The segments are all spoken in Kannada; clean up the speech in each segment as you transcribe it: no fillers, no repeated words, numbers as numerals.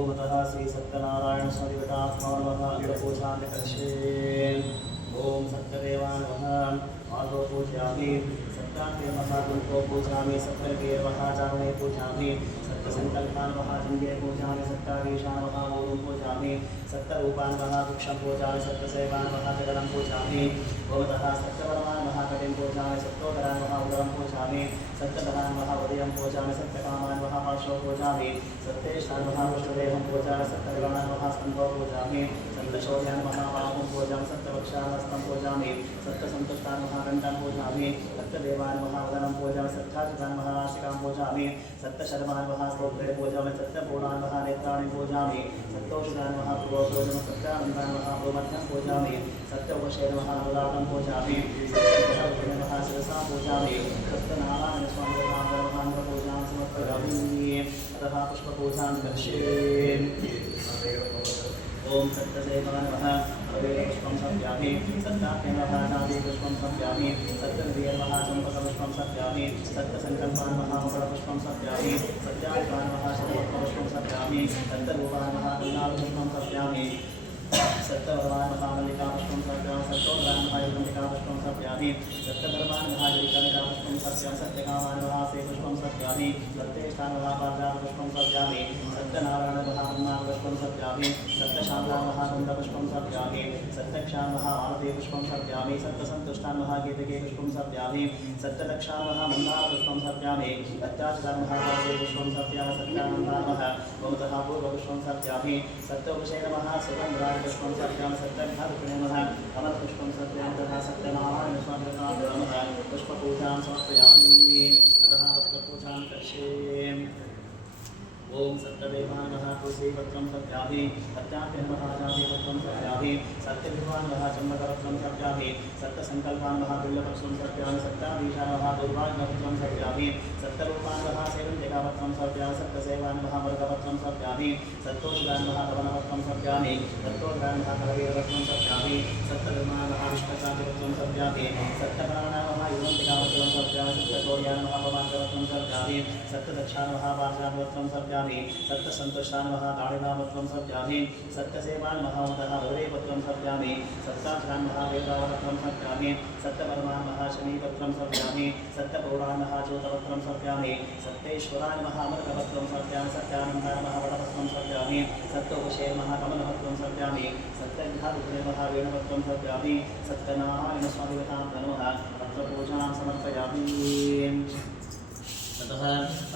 ओमतः श्री सत्यनारायण स्वामिवटात्मा नमः अग्रपूजान्यकर्षे ओम सत्यदेवाय नमः आदौ पूजयामि सत्याग्रे महागुणको पूजयामि सत्यर्गे महाजागणे पूजयामि सत्यसङ्कल्पान् महाजङ्गे पूजयामि सत्याधीशान् महामूलं पूजयामि सत्यरूपान् महावृक्षं पूजयामि सत्यसेवान् महाजगनं पूजयामि ओमतः सत्यवरमान् महाकटिं पूजयामि सत्योदरान् महाउदरं पूजयामि सत्यधरान् महाउदयं पूजयामि सत्यकामान् महापार्श्वं पूजयामि सत्येशान् महापुष्पदेहं पूजयामि सत्यनिर्वाणान् महास्कन्धं पूजयामि सत्यशौर्यान् महाबाहुं पूजयामि सत्यवक्षान् हस्तं पूजयामि सत्यसन्तुष्टान् महाकण्ठान् पूजयामि सत्यदेवान् महावदनं पूजयामि सत्याजितान् महानासिकां पूजयामि सत्यशर्मान् महास्तोत्रे पूजयामि सत्यपूर्णान् महानेत्राणि पूजयामि सत्योषधान् महापूर्वं पूजयामि सत्यानन्दान् महाभूमध्यं पूजयामि सत्योपशेन महानुदातं पूजयामि सत्यं महाशिरसां पूजयामि सत्यनारायणस्वामिनां पूजां समर्पयामि अतः पुष्पपूजां करिष्ये ओम सत्यदेवाय नमः पुष्पं समर्पयामि सत्याग्ने नमः नादीपुष्पं समर्पयामि सत्यनिधये नमः चम्पकपुष्पं समर्पयामि सत्यसङ्कल्पान् महामकरपुष्पं समर्पयामि सत्याग्रान् नमः शतपुष्पं समर्पयामि सत्यरूपान् नमः कन्यापुष्पं समर्पयामि सत्यवरमान् महामल्लिकापुष्पं समर्पयामि सत्योदरान् महायुगन्तिकापुष्पं समर्पयामि सत्यधर्मान् महाजलिकनिकापुष्पं समर्पयामि सत्यकामान् महासेपुष्पं समर्पयामि सत्येष्ठान् महापादापुष्पं समर्पयामि सत्यनारायण महामन्नापुष्पं समर्पयामि सत्यशान्तान् महानन्दपुष्पं समर्पयामि सत्यक्षान् महाआरतीपुष्पं समर्पयामि सत्यसन्तुष्टान् महागीतकेपुष्पं समर्पयामि सत्यदक्षान् महामन्दारपुष्पं समर्पयामि सत्याचितान् महापासेपुष्पं समर्पयामि सत्यानन्दान् महामतः पूर्वपुष्पं समर्पयामि सत्योपशेन महासुगन्धराय पुष्पं समर्पयामि सत्यघातुने नमः अमरपुष्पं समर्पयामि तथा सत्यनारायणस्वामिनां नमः पुष्पपूजां समर्पयामि अतः पुष्पपूजां करिष्ये ओम सत्यदेवाय नमः तुलसीपत्रं समर्पयामि सत्याग्ने नमः नादीपुष्पं समर्पयामि सत्यविद्वान् नमः चम्पकपत्रं समर्पयामि सत्यसङ्कल्पान् नमः बिल्वपत्रं समर्पयामि सत्याधीशान् नमः दुर्वाग्नपत्रं समर्पयामि सत्यरूपान् नमः सेवन्तिकापत्रं समर्पयामि सत्यसेवान् नमः मृगपत्रं समर्पयामि सत्तोषधान् नमः कवनपत्रं समर्पयामि सत्तोषधान् नमः कलवीरपत्रं समर्पयामि सत्यधर्मान् नमः विष्णुशान्तिपत्रं समर्पयामि सत्यप्राणान् नमः युवन्तिकापत्रं समर्पयामि सत्यशौर्यान् नमः पवाङ्कपत्रं समर्पयामि सत्यदक्षान् नमः पार्श्वापत्रं समर्पयामि सत्यसन्तुष्टान् नमः दाढिनामपत्रं समर्पयामि सत्यसेवान् महामतः भद्रेपत्रं समर्पयामि सत्याग्रान् महावेदावपत्रं समर्पयामि सत्यपरमान् महाशनीपत्रं समर्पयामि सत्यपौरान् महाज्योतपत्रं समर्पयामि सत्येश्वरान् महामृगपत्रं समर्पयामि सत्यानन्दान् महावटपत्रं समर्पयामि सत्योपशेन महाकमलपत्रं समर्पयामि सत्यघातुने महावेणुपत्रं समर्पयामि सत्यनारायणस्वामिनां नमः पत्रपूजां समर्पयामि अतः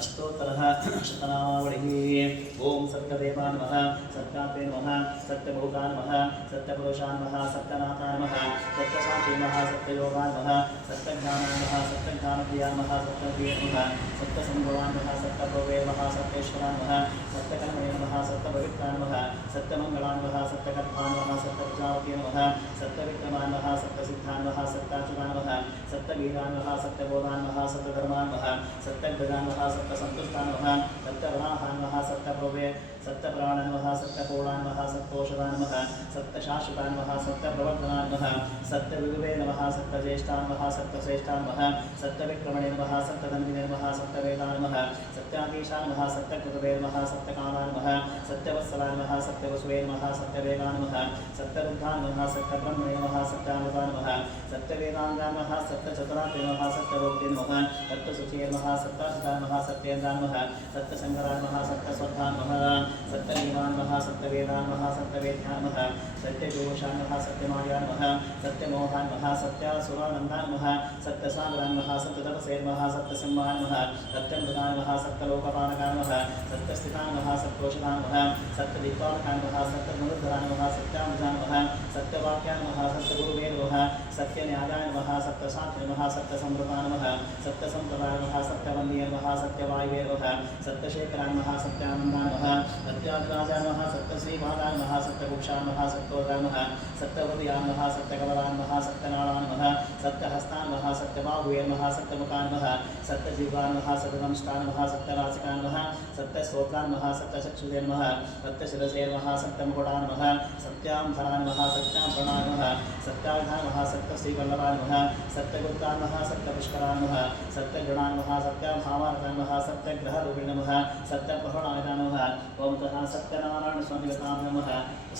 अष्टोत्तरः शतनामावलिः ओम सत्यदेवाय नमः सत्याग्ने नमः सत्यभोगाय नमः सत्यपुरुषाय नमः सत्यनाथाय नमः सत्यसाक्षी नमः सत्ययोगाय नमः सत्यज्ञानाय नमः सत्यज्ञानप्रियाय नमः सत्यप्रिये नमः सत्यसंभवाय नमः सत्यप्रभवे नमः सत्येश्वराय नमः सत्यकर्मणे नमः सत्यपवित्राय नमः सत्यमङ्गलाय नमः सत्यकर्ताय नमः सत्यप्रजापतये नमः सत्यविक्रमाय नमः सत्यसिद्धाय नमः सत्याच्युताय नमः सत्यवीराय नमः सत्यबोधाय नमः सत्यधर्माय नमः सत्यगजाय नमः सत्यसन्तुष्टाय नमः सत्यवराहाय नमः सत्यप्रभवे सत्यप्राणाय नमः सत्यपूर्णाय नमः सत्तोषधाय नमः सत्यशाश्वताय नमः सत्यप्रवर्तनाय नमः सत्यविभवे नमः सत्यज्येष्ठाय नमः सत्यश्रेष्ठाय नमः सत्यविक्रमणे नमः सत्यधन्विने नमः सत्यवेदाय नमः सत्याधीशाय नमः सत्यकृतवे नमः सत्यकामाय नमः सत्यवत्सलाय नमः सत्यवसुवे नमः सत्यवेदाय नमः सत्यरुद्धाय नमः सत्यब्रह्मणे नमः सत्यामृताय नमः सत्यवेदाङ्गाय नमः सत्यचतुरात्रे नमः सत्यरोक्ते नमः सत्यशुचये नमः सत्याचिताय नमः सत्येन्द्राय नमः सत्यशङ्कराय नमः सत्यस्वधाय नमः सत्यनीवाय नमः सत्यवेदाय नमः सत्यवेद्याय नमः सत्यजोषाय नमः सत्यमायाय नमः सत्यमोहाय नमः सत्यासुरानन्दाय नमः सत्यसागराय नमः सत्यतपसे नमः सत्यसिंहाय नमः सत्यमृगाय नमः सत्यलोकपालकाय नमः सत्यस्थिताय नमः सत्योषधाय नमः सत्यदिक्पालकाय नमः सत्यमरुद्धराय नमः सत्यामृजाय नमः सत्यवाक्याय नमः सत्यगुरुवे नमः सत्यन्यायाय नमः सत्यसाक्षी नमः सत्यसमृताय नमः सत्यसम्प्रदाय नमः सत्यवन्द्ये नमः सत्यवायुवे नमः सत्यशेखराय नमः सत्यानन्दाय नमः सत्याग्राजाय नमः सत्यश्रीपादाय नमः सत्यकुक्षाय नमः सत्योदाय नमः सत्यवदयाय नमः सत्यकमलाय नमः सत्यनारायणाय नमः सप्तहस्तान् नमः सप्तबाहुवे नमः सप्तमुखान् नमः सप्तजिह्वान् नमः सप्तदंष्टान् नमः सप्तनासिकान् नमः सप्तश्रोत्रान् नमः सप्तचक्षुषे नमः सप्तशिरसे नमः सप्तमुकुटान् नमः सप्त्याम्भरान् नमः सप्ताम्बरान् नमः सप्तायुधान् नमः सप्तश्रीवल्लभान् नमः सप्तगुप्तान् नमः सप्तपुष्करान् नमः सप्तगणान् नमः सप्तभावार्थान् नमः सप्तग्रहरूपिणे नमः सप्तप्रहणाय नमः ओं तथा सत्यनारायणस्वामिगतां नमः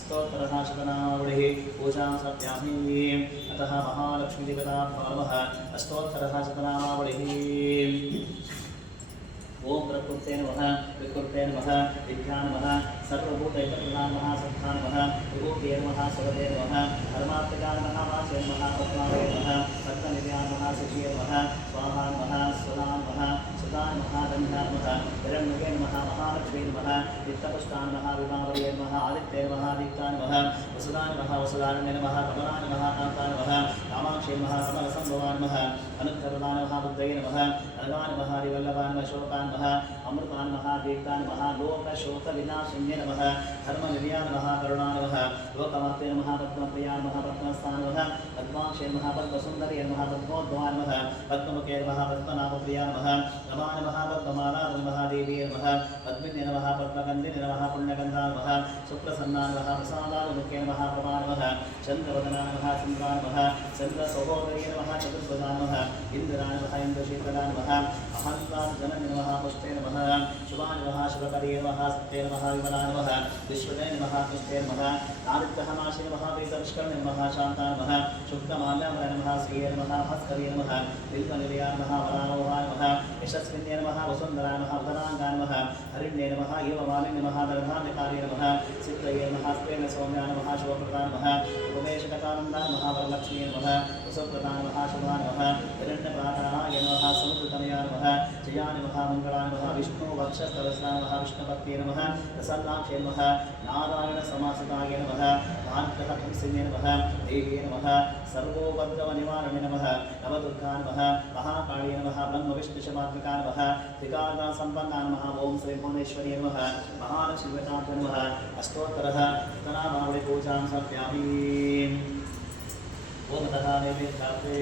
स्तोत्रः शतनामावलिः पूजां सत्यामि अतः महालक्ष्मीदेवतां नमः अष्टोत्तरः शतनामावलिः ओं प्रकृते नमः विकृते नमः विद्या नमः सर्वभूतैकप्रदां नमः सत्ता नमः विभूते नमः सर्वदे नमः परमात्मकाय नमः वाचे नमः पद्मावे नमः पद्मनिलयाय नमः सुखिये नमः स्वाहा नमः सुधा नमः सुधा नमः गन्धा नमः हिरण्मये नमः महालक्ष्मी नमः वित्तपुष्टाय नमः विभावर्ये नमः आदित्ये नमः दीप्ताय नमः वसुधाय नमः वसुधारण्ये नमः कमलाय नमः कान्ताय नमः कामाक्षी नमः कमलसम्भवाय नमः अनुत्तरदाय नमः बुद्धये नमः अनगाय नमः हरिवल्लभाय नमः शोकाय नमः अमृताय नमः दीप्ताय नमः लोकशोकविनाशिन्ये नमः धर्मनिलयाय नमः करुणाय नमः लोकमात्रे नमः पद्मप्रियाय नमः पद्मस्थाय नमः पद्माक्षे नमः पद्मसुन्दर्ये नमः पद्मोद्भवाय नमः पद्ममुखे नमः पद्मनाभप्रियाय नमः नमाय नमः पद्ममालाय नमः देवीये नमः पद्मिन्ये नमः पद्मगन्धिने नमः पुण्यगन्धाय नमः सुप्रसन्नाय नमः प्रसादाय मुखे नमः प्रभा नमः चन्द्रवदनाय नमः चन्द्राय नमः चन्द्रसहोदर्ये नमः चतुर्भुजाय नमः इन्द्राय नमः इन्द्रशीतलाय नमः अहन्ताजनने नमः पुष्टे नमः शुभाय नमः शुभकर्ये नमः सत्ये नमः विमलाय नमः विश्वजय नमः पुष्टे नमः आदित्यहनाशे नमः वेदविष्कर्णे नमः शान्ताय नमः शुक्लमाल्यामय नमः श्रिये नमः भास्कर्ये नमः बिल्वनिलयाय नमः वरारोहाय नमः यशस्विन्ये नमः वसुन्धराय नमः उदराङ्गाय नमः हरिण्ये नमः एवमालिन्ये नमः दर्भान्यकार्ये नमः सिद्धये नमः स्त्रेण सौम्याय नमः शुभप्रदाय नमः उमेशकटानन्दाय नमः वरलक्ष्मीये नमः वसुप्रदाय नमः शुभाय नमः हिरण्यप्राकाराय नमः समुद्रतनयाय नमः जयाय नमः मङ्गलाय नमः विष्णुवक्षस्थलस्नाय नमः विष्णुभक्त्यै नमः प्रसन्नाक्षे नमः नारायणसमासिताय नमः कान्तकंसिन्ये नमः देव्ये नमः सर्वोपद्रवनिवारणे नमः नवदुर्गाय नमः महाकाळ्ये नमः ब्रह्मविष्णुशमात्मिकाय नमः त्रिकालसम्पन्नाय नमः ॐ श्री भुवनेश्वर्यै नमः महालक्ष्मीदेवताभ्यो नमः अष्टोत्तरः शतनामावली पूजां समर्पयामि ओम तथा नैवेद्यार्थे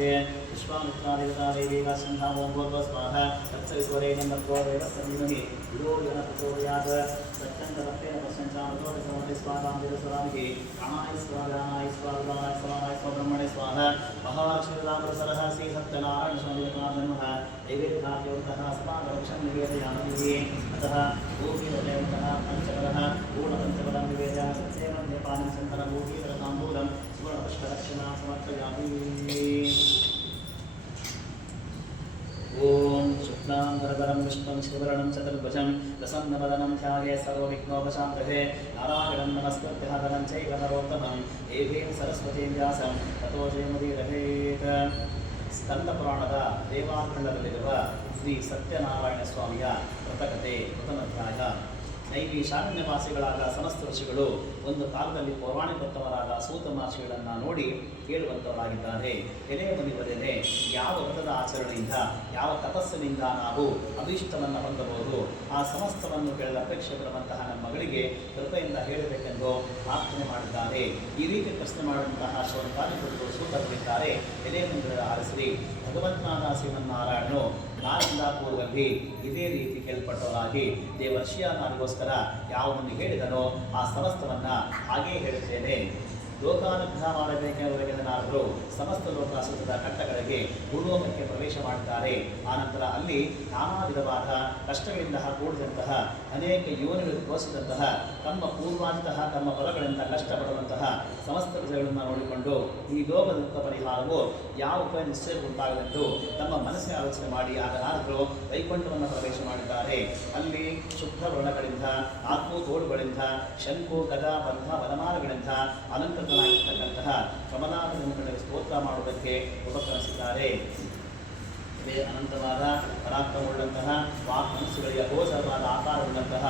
विश्वामित्रादेवता देवीका सिंहा ओम भूर्भुवः स्वाहा तत्सवितुर्वरेण्यं भर्गो देवस्य धीमहि धियो यो नः प्रचोदयात् सत्यन्ततत्तेन पश्यन्तामृतोऽपि समर्पये स्वाहां देवस्वरामिहि प्राणाय स्वाहा ध्यानाय स्वाहा उदानाय स्वाहाय स्वब्रह्मणे स्वाहा महालक्ष्मीदामृतसरः श्रीसत्यनारायणस्वामिदेवताभ्यो नमः नैवेद्यार्थे अस्माकं निवेदयामि अतः भूमिरजयन्तः पञ्चकरः पूर्णपञ्चकरं निवेदयामि सत्येन पानं सन्तनं भूमिरताम्बूलं सुवर्णपुष्पदक्षिणां समर्पयामि ओम शुक्लांबरधरं विष्णुं शशिवर्णं चतुर्भुजं प्रसन्नवदनं ध्याये सर्वविघ्नोपशान्तये नारायणं नमस्कृत्य धनं चैव नरोत्तमं देवीं सरस्वतीं व्यासं ततो जयमुदीरयेत् ಸ್ಕಂದಪುರಾಣದ ದೇವಾಖಂಡದಲ್ಲಿರುವ ಶ್ರೀ ಸತ್ಯನಾರಾಯಣ ಸ್ವಾಮಿಯ ವ್ರತಕಥೆ ಪ್ರಥಮಾಧ್ಯಾಯ. ನೈಮಿಷಾರಣ್ಯವಾಸಿಗಳಾದ ಸಮಸ್ತ ಋಷಿಗಳು ಒಂದು ಕಾಲದಲ್ಲಿ ಪೌರಾಣಿಕೋತ್ತಮರಾದ ಸೂತ ಮಹರ್ಷಿಗಳನ್ನು ನೋಡಿ ಕೇಳುವಂಥವರಾಗಿದ್ದಾರೆ. ಎಲೆಯ ಮುನಿವರೇನೆ, ಯಾವ ವ್ರತದ ಆಚರಣೆಯಿಂದ, ಯಾವ ತಪಸ್ಸಿನಿಂದ ನಾವು ಅಭೀಷ್ಟವನ್ನು ಹೊಂದಬಹುದು, ಆ ಸಮಸ್ತವನ್ನು ಕೇಳದ ಅಪೇಕ್ಷೆ ಬರುವಂತಹ ನಮ್ಮ ಮಗಳಿಗೆ ಕೃಪೆಯಿಂದ ಹೇಳಬೇಕೆಂದು ಪ್ರಾರ್ಥನೆ ಮಾಡಿದ್ದಾರೆ. ಈ ರೀತಿ ಪ್ರಶ್ನೆ ಮಾಡುವಂತಹ ಶೋಧಕಾರಿಗಳು ಸೂತರಿದ್ದಾರೆ. ಎಲೆಯ ಮುನಿವರ ಆರಿಸಿ ಭಗವಂತನಾದ ಶ್ರೀಮನ್ನಾರಾಯಣನು ನಾರದಾಪೂರ್ವಲ್ಲಿ ಇದೇ ರೀತಿ ಕೇಳ್ಪಟ್ಟವರಾಗಿ ದೇವರ್ಷಿಯಾದಗೋಸ್ಕರ ಯಾವುದನ್ನು ಹೇಳಿದನೋ ಆ ಸಮಸ್ತವನ್ನು ಹಾಗೇ ಹೇಳುತ್ತೇನೆ. ಲೋಕಾನುಗ್ರಹ ಮಾಡಬೇಕೆಂಬುದನ್ನಾದರೂ ಸಮಸ್ತ ಲೋಕಾಸುರದ ಕಟ್ಟಗಳಿಗೆ ಭೂಲೋಕಕ್ಕೆ ಪ್ರವೇಶ ಮಾಡುತ್ತಾರೆ. ಆನಂತರ ಅಲ್ಲಿ ನಾನಾ ವಿಧವಾದ ಕಷ್ಟಗಳಿಂದ ಕೂಡಿದಂತಹ ಅನೇಕ ಯೋನಿಗಳು ತೋರಿಸಿದಂತಹ ತಮ್ಮ ಪೂರ್ವಾಂತಹ ತಮ್ಮ ಫಲಗಳಿಂದ ಕಷ್ಟಪಡುವಂತಹ ಸಮಸ್ತ ವಿಷಯಗಳನ್ನು ನೋಡಿಕೊಂಡು ಈ ಲೋಕದ ದುಃಖ ಪರಿಹಾರವು ಯಾವ ಉಪಾಯ ನಿಶ್ಚಯ ಉಂಟಾಗಲೆಂದು ತಮ್ಮ ಮನಸ್ಸಿನ ಆಲೋಚನೆ ಮಾಡಿ ಆಗಲಾದರೂ ವೈಕುಂಠವನ್ನು ಪ್ರವೇಶ ಮಾಡಿದ್ದಾರೆ. ಅಲ್ಲಿ ಶುಭ್ರ ವರ್ಣಗಳಿಂದ ಆತ್ಮಗೋಳುಗಳಿಂದ ಶಂಕು ಗದಾ ಬದ್ಧ ವನಮಾಲಗಳಿಂದ ಅಲಂಕೃತರಾಗಿರ್ತಕ್ಕಂತಹ ಕಮಲಾಭರಣಗಳಿಗೆ ಸ್ತೋತ್ರ ಮಾಡುವುದಕ್ಕೆ ಉಪಕ್ರಮಿಸಿದ್ದಾರೆ. ಇದೇ ಅನಂತವಾದ ಪರಾಕ್ರಮವುಳ್ಳಂತಹ ವಾಕ್ ಮನಸ್ಸುಗಳಿಗೆ ಗೋಚರವಾದ ಆಕಾರವುಳ್ಳಂತಹ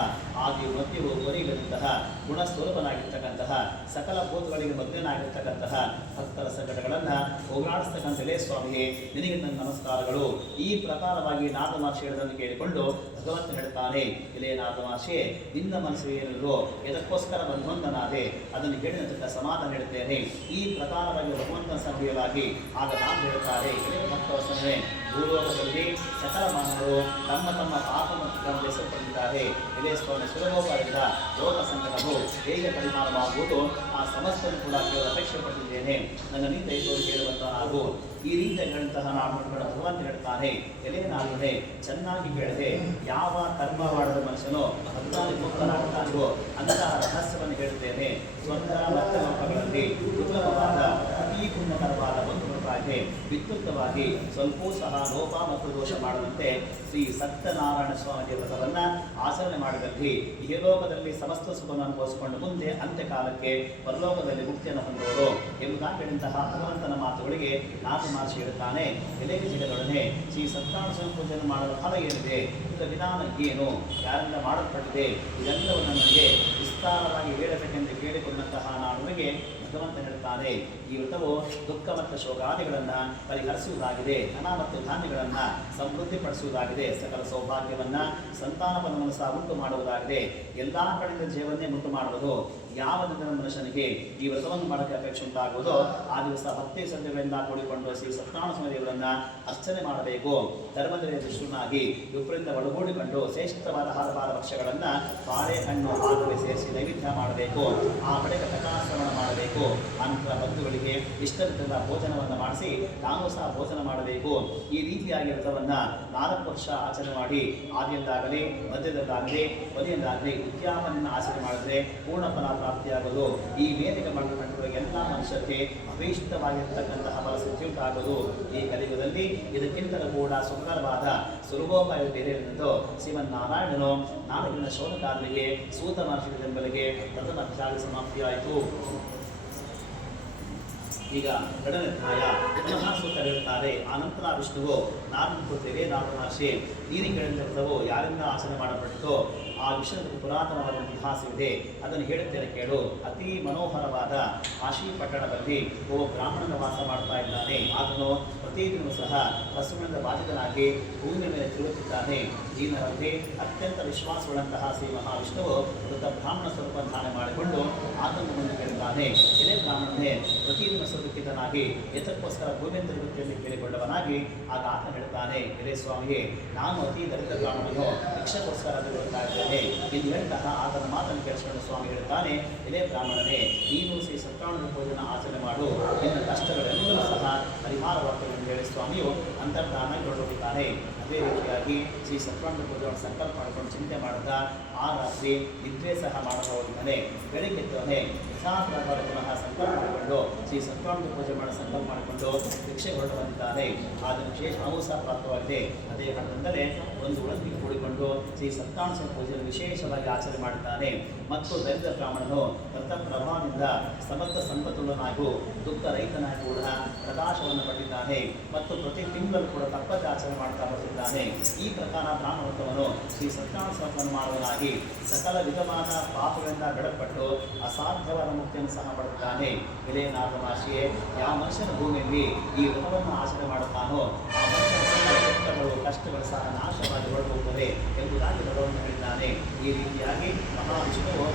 ಆದಿಯು ಮಧ್ಯವು ಕೊನೆಯಿಲ್ಲದಂತಹ ಗುಣಸ್ವರೂಪನಾಗಿರ್ತಕ್ಕಂತಹ ಸಕಲ ಭೂತಗಳಿಗೆ ಮಗ್ನನಾಗಿರ್ತಕ್ಕಂತಹ ಭಕ್ತರ ಸಂಕಟಗಳನ್ನು ಹೋಗಲಾಡಿಸ್ತಕ್ಕಂಥಲೇ ಸ್ವಾಮಿಯೇ ನಿನಗೆ ನನ್ನ ನಮಸ್ಕಾರಗಳು. ಈ ಪ್ರಕಾರವಾಗಿ ನಾರದ ಮಹರ್ಷಿ ಹೇಳೋದನ್ನು ಕೇಳಿಕೊಂಡು ಭಗವಂತ ಹೇಳ್ತಾನೆ, ಇಲೇ ನಾರದ ಮಹರ್ಷಿಯೇ, ನಿನ್ನ ಮನಸ್ಸು ಏನಿಲ್ಲೋ ಎದಕ್ಕೋಸ್ಕರ ಬಂಧನಾದೆ ಅದನ್ನು ಹೇಳಿದಂತ ಸಮಾಧಾನ ಹೇಳ್ತೇನೆ. ಈ ಪ್ರಕಾರವಾಗಿ ಭಗವಂತನ ಸಭೆಯಲಾಗಿ ಆಗ ನಾನು ಹೇಳ್ತಾರೆ, ಇಲೇ ಭಕ್ತವಸನೇ, ಭೂಲೋಕದಲ್ಲಿ ಸಕಲ ಮಾನವರು ತಮ್ಮ ತಮ್ಮ ಪಾಪವನ್ನು ಎಸೆದುಕೊಂಡಿದ್ದಾರೆ. ಇದೇ ಸ್ವಾಮಿ ಸುಲಭೋಪಾಯದಿಂದ ಲೋಕ ಸಂಕಟವು ಹೇಗೆ ಪರಿಹಾರವಾಗುವುದು ಆ ಸಮಸ್ತವನ್ನು ಕೂಡ ಕೇವಲ ಅಪೇಕ್ಷೆ ಪಟ್ಟಿದ್ದೇನೆ. ನನ್ನ ನೀತಿ ತೋರಿ ಕೇಳುವಂತಹ ಹಾಗೂ ಈ ರೀತಿಯಾದಂತಹ ನಾಡುಗಳನ್ನು ಭಗವಂತ ಹೇಳ್ತಾನೆ, ಎಲೆ ನಾಡುಗಳೇ ಚೆನ್ನಾಗಿ ಕೇಳಿದೆ, ಯಾವ ಕರ್ಮ ಮಾಡದ ಮನುಷ್ಯನೋ ಭಕ್ತಾದಿ ಮುಕ್ತನಾಗುತ್ತಾನೋ ಅಂತಹ ರಹಸ್ಯವನ್ನು ಹೇಳ್ತೇನೆ. ಸ್ವರ್ಗ ಮತ್ತು ಲೋಕಗಳಲ್ಲಿ ದುರ್ಲಭವಾದ ಅತೀ ಪುಣ್ಯಕರವಾದ ಒಂದು ರೂಪಾಯಿಗೆ ವಿದ್ಯುಕ್ತವಾಗಿ ಸ್ವಲ್ಪವೂ ಸಹ ಲೋಪ ಮತ್ತು ದೋಷ ಮಾಡದಂತೆ ಶ್ರೀ ಸತ್ಯನಾರಾಯಣ ಸ್ವಾಮಿ ವ್ರತವನ್ನು ಆಚರಣೆ ಮಾಡಿದಲ್ಲಿ ಇಹಲೋಕದಲ್ಲಿ ಸಮಸ್ತ ಸುಖವನ್ನು ಅನುಭವಿಸಿಕೊಂಡು ಮುಂದೆ ಅಂತ್ಯಕಾಲಕ್ಕೆ ಪರಲೋಕದಲ್ಲಿ ಮುಕ್ತಿಯನ್ನು ಹೊಂದುವರು ಎಂಬುದಾಗಿ ಹೇಳಿದಂತಹ ಭಗವಂತನ ಮಾತುಗಳಿಗೆ ನಾರದ ಮಹರ್ಷಿ ಹೇಳುತ್ತಾನೆ, ಎಲೆ ಜಿಲ್ಲೆಗಳೊಡನೆ ಶ್ರೀ ಸತ್ಯನಾರಾಯಣ ಸ್ವಾಮಿ ಪೂಜೆಯನ್ನು ಮಾಡಲು ಫಲ ಏನಿದೆ, ಇದರ ವಿಧಾನ ಏನು, ಯಾರಿಂದ ಮಾಡಲ್ಪಟ್ಟಿದೆ, ಇದೆಲ್ಲವನ್ನು ನನಗೆ ವಿಸ್ತಾರವಾಗಿ ಹೇಳಬೇಕೆಂದು ಕೇಳಿಕೊಂಡಂತಹ ನಾಡುಗಳಿಗೆ ಭಗವಂತ ಹೇಳ್ತಾನೆ, ಈ ವ್ರತವು ದುಃಖ ಮತ್ತು ಶೋಕಾದಿಗಳನ್ನು ಪರಿಹರಿಸುವುದಾಗಿದೆ, ಧನ ಮತ್ತು ಧಾನ್ಯಗಳನ್ನು ಸಮೃದ್ಧಿಪಡಿಸುವುದಾಗಿದೆ, ಸಕಲ ಸೌಭಾಗ್ಯವನ್ನು ಸಂತಾನವನ್ನು ಸಹ ಉಂಟು ಮಾಡುವುದಾಗಿದೆ, ಎಲ್ಲ ಕಡೆಯಿಂದ ಜೀವನ್ನೇ ಉಂಟು ಮಾಡುವುದು. ಯಾವ ದಿನದ ಮನುಷ್ಯನಿಗೆ ಈ ವ್ರತವನ್ನು ಮಾಡೋಕ್ಕೆ ಅಪೇಕ್ಷೆ ಉಂಟಾಗುವುದೋ ಆ ದಿವಸ ಭಕ್ತಿ ಶ್ರದ್ಧೆಗಳಿಂದ ಕೂಡಿಕೊಂಡು ಶ್ರೀ ಸತ್ಯನಾರಾಯಣ ಸ್ವಾಮಿ ದೇವರನ್ನ ಅರ್ಚನೆ ಮಾಡಬೇಕು. ಧರ್ಮದಲ್ಲಿ ದುಷ್ಟನಾಗಿ ಇಬ್ಬರಿಂದ ಒಳಗೂಡಿಕೊಂಡು ಶ್ರೇಷ್ಠವಾದ ಆಹಾರ ಭಕ್ಷ್ಯಗಳನ್ನು ಬಾಳೆ ಹಣ್ಣು ಹಾಕುವೆ ಸೇರಿಸಿ ನೈವೇದ್ಯ ಮಾಡಬೇಕು. ಆ ಬಳಿಕ ಕಥಾಶ್ರವಣ ಮಾಡಬೇಕು. ಆನಂತರ ಬಂಧುಗಳಿಗೆ ಇಷ್ಟವಿದ್ದ ಭೋಜನವನ್ನು ಮಾಡಿಸಿ ತಾನು ಸಹ ಭೋಜನ ಮಾಡಬೇಕು. ಈ ರೀತಿಯಾಗಿ ವ್ರತವನ್ನು 4 ವರ್ಷ ಆಚರಣೆ ಮಾಡಿ ಆದಿಯಲ್ಲಾಗಲಿ ಮಧ್ಯದಲ್ಲಾಗಲಿ ಕೊನೆಯಲ್ಲಾಗಲಿ ಉದ್ಯಾಪನೆಯನ್ನು ಆಚರಣೆ ಮಾಡಿದ್ರೆ ಪೂರ್ಣ ಫಲ ಪ್ರಾಪ್ತಿಯಾಗಲು ಈ ವೇದಿಕೆ ಮಾಡಿಕೊಂಡಿರುವ ಎಲ್ಲ ಮನುಷ್ಯರಿಗೆ ಅಭೀಷ್ಟವಾಗಿರ್ತಕ್ಕಂತಹ ಫಲ ಸಿದ್ಧಿಯುಂಟಾಗಲು ಈ ಕಲಿಯುಗದಲ್ಲಿ ಇದಕ್ಕಿಂತಲೂ ಕೂಡ ಸುಂದರವಾದ ಸುಲಭೋಪಾಯ ಬೇರೆ ಎಂದು ಶ್ರೀಮನ್ನಾರಾಯಣನು ನಾಡಿನ ಶೋಧಕಾರರಿಗೆ ಸೂತ ಮಹರ್ಷಿ ಬೆಂಬಲಿಗೆ ಪ್ರಥಮ ಅಧ್ಯಾಯ ಸಮಾಪ್ತಿಯಾಯಿತು. ಈಗ ಎರಡನೇ ಅಧ್ಯಾಯ ಪುನಃ ಸೂತ ಹೇಳುತ್ತಾರೆ. ಆನಂತರ ವಿಷ್ಣುವು ನಾರದ ಪುತ್ರಿಗೆ ನಾರದ ಮಹರ್ಷಿ ನೀನು ಕೇಳಿದ ವ್ರತವು ಯಾರಿಂದ ಆಚರಣೆ ಮಾಡಲ್ಪಟ್ಟಿತೋ ಆ ವಿಷಯದ ಪುರಾತನವಾದ ಇತಿಹಾಸವಿದೆ, ಅದನ್ನು ಹೇಳುತ್ತೇನೆ ಕೇಳು. ಅತಿ ಮನೋಹರವಾದ ಕಾಶಿ ಪಟ್ಟಣದಲ್ಲಿ ಒಬ್ಬ ಬ್ರಾಹ್ಮಣನ ವಾಸ ಮಾಡ್ತಾ ಇದ್ದಾನೆ. ಆತನು ಪ್ರತಿದಿನವೂ ಸಹ ಹಸುವಿನಿಂದ ಬಾಧಿತನಾಗಿ ಭೂಮಿಯ ಮೇಲೆ ತಿರುಗುತ್ತಿದ್ದಾನೆ. ದೀನರಲ್ಲಿ ಅತ್ಯಂತ ವಿಶ್ವಾಸವುಳ್ಳಂತಹ ಶ್ರೀ ಮಹಾವಿಷ್ಣುವು ವೃದ್ಧ ಬ್ರಾಹ್ಮಣ ಸ್ವರೂಪ ಧಾರಣೆ ಮಾಡಿಕೊಂಡು ಆತನು ಮುಂದೆ ಕೇಳುತ್ತಾನೆ, ಎಲೆ ಬ್ರಾಹ್ಮಣನೇ, ಪ್ರತಿದಿನ ಸ್ವರೂಪಿತನಾಗಿ ಎತ್ತಕ್ಕೋಸ್ಕರ ಭೂಮಿಯ ತಿರುಗುತ್ತಿಯಲ್ಲಿ ಕೇಳಿಕೊಳ್ಳವನಾಗಿ ಆಗ ಆತ ಹೇಳ್ತಾನೆ, ಎಲೆ ಸ್ವಾಮಿಯೇ, ನಾನು ಅತಿ ದರಿದ್ರ ಬ್ರಾಹ್ಮಣನು, ಭಿಕ್ಷೆಗೋಸ್ಕರ ತಿರುಗುತ್ತಾ ಇದ್ದೇನೆ. ಇದು ಹೇಳಿದಾಗ ಆತನ ಮಾತನ್ನು ಕೇಳಿಸಿಕೊಂಡು ಸ್ವಾಮಿ ಹೇಳ್ತಾನೆ, ಎಲೆ ಬ್ರಾಹ್ಮಣನೇ, ನೀನು ಶ್ರೀ ಸತ್ಯನಾರಾಯಣ ಪೂಜೆಯನ್ನು ಆಚರಣೆ ಮಾಡು, ನಿನ್ನ ಕಷ್ಟಗಳೆಲ್ಲವೂ ಸಹ ಪರಿಹಾರವಾಗ್ತದೆ ಎಂದು ಹೇಳಿ ಸ್ವಾಮಿಯು ಅಂತರ್ಧಾನಗೊಳ್ಳುತ್ತಾನೆ. ಅದೇ ರೀತಿಯಾಗಿ ಶ್ರೀ ಸತ್ಯನಾರಾಯಣ ಪೂಜೆಯನ್ನು ಸಂಕಲ್ಪ ಮಾಡಿಕೊಂಡು ಚಿಂತೆ ಮಾಡಿದ ಆ ರಾತ್ರಿ ನಿದ್ರೆ ಸಹ ಮಾಡಲು ಹೋಗಿದ್ದಾನೆ. ಬೆಳಿಗ್ಗೆ ಎದ್ದವನೇ ಯಥಾಪ್ರಕಾರ ಪುನಃ ಸಂಕಲ್ಪ ಮಾಡಿಕೊಂಡು ಶ್ರೀ ಸತ್ಯನಾರಾಯಣ ಪೂಜೆ ಮಾಡಲು ಸಂಕಲ್ಪ ಮಾಡಿಕೊಂಡು ಭಿಕ್ಷೆ ಹೊರಟು ಬಂದಿದ್ದಾನೆ. ಆದರೆ ವಿಶೇಷ ಹಣವೂ ಸಹ ಪ್ರಾಪ್ತವಾಗಿದೆ. ಅದೇ ಕಾರಣದಿಂದಲೇ ಒಂದು ಉಳಂದಿಗೆ ಕೂಡಿಕೊಂಡು ಶ್ರೀ ಸತ್ಯನಾರಾಯಣ ಪೂಜೆಯನ್ನು ವಿಶೇಷವಾಗಿ ಆಚರಣೆ ಮಾಡುತ್ತಾನೆ. ಮತ್ತು ದರಿದ್ರ ಬ್ರಾಹ್ಮಣನು ವ್ರತ ಪ್ರಭಾವದಿಂದ ಸಮರ್ಥ ಸಂಪತ್ತುಳ್ಳನಾಗೂ ದುಃಖ ರೈತನಾಗಿ ಕೂಡ ಪ್ರಕಾಶವನ್ನು ಪಟ್ಟಿದ್ದಾನೆ ಮತ್ತು ಪ್ರತಿ ತಿಂಗಳು ಕೂಡ ತಪ್ಪದೆ ಆಚರಣೆ ಮಾಡ್ತಾ ಬರ್ತಿದ್ದಾನೆ. ಈ ಪ್ರಕಾರ ಬ್ರಾಹ್ಮಣ ವ್ರತವನ್ನು ಶ್ರೀ ಸತ್ಯನಾರಾಯಣ ಸಮರ್ಪಣೆ ಮಾಡುವನಾಗಿ ಸಕಲ ವಿಧವಾದ ಪಾಪಗಳಿಂದ ಬೆಳಪಟ್ಟು ಅಸಾಧ್ಯವಾದ ಮುಕ್ತಿಯನ್ನು ಸಹ ಪಡುತ್ತಾನೆ. ಎಲೆ ನಾರದ ಮಹರ್ಷಿಯೇ, ಯಾವ ಮನುಷ್ಯನ ಭೂಮಿಯಲ್ಲಿ ಈ ವ್ರತವನ್ನು ಆಚರಣೆ ಮಾಡುತ್ತಾನೋ ಆ ಮನುಷ್ಯನ ಕಷ್ಟಗಳು ಸಹ ನಾಶವಾಗಿ ಹೊರಟುಹೋಗುತ್ತವೆ ಎಂಬುದಾಗಿ ಭಗವಂತ ಹೇಳಿದ್ದಾನೆ. ಈ ರೀತಿಯಾಗಿ ಮಹಾವಿಷ್ಣುವು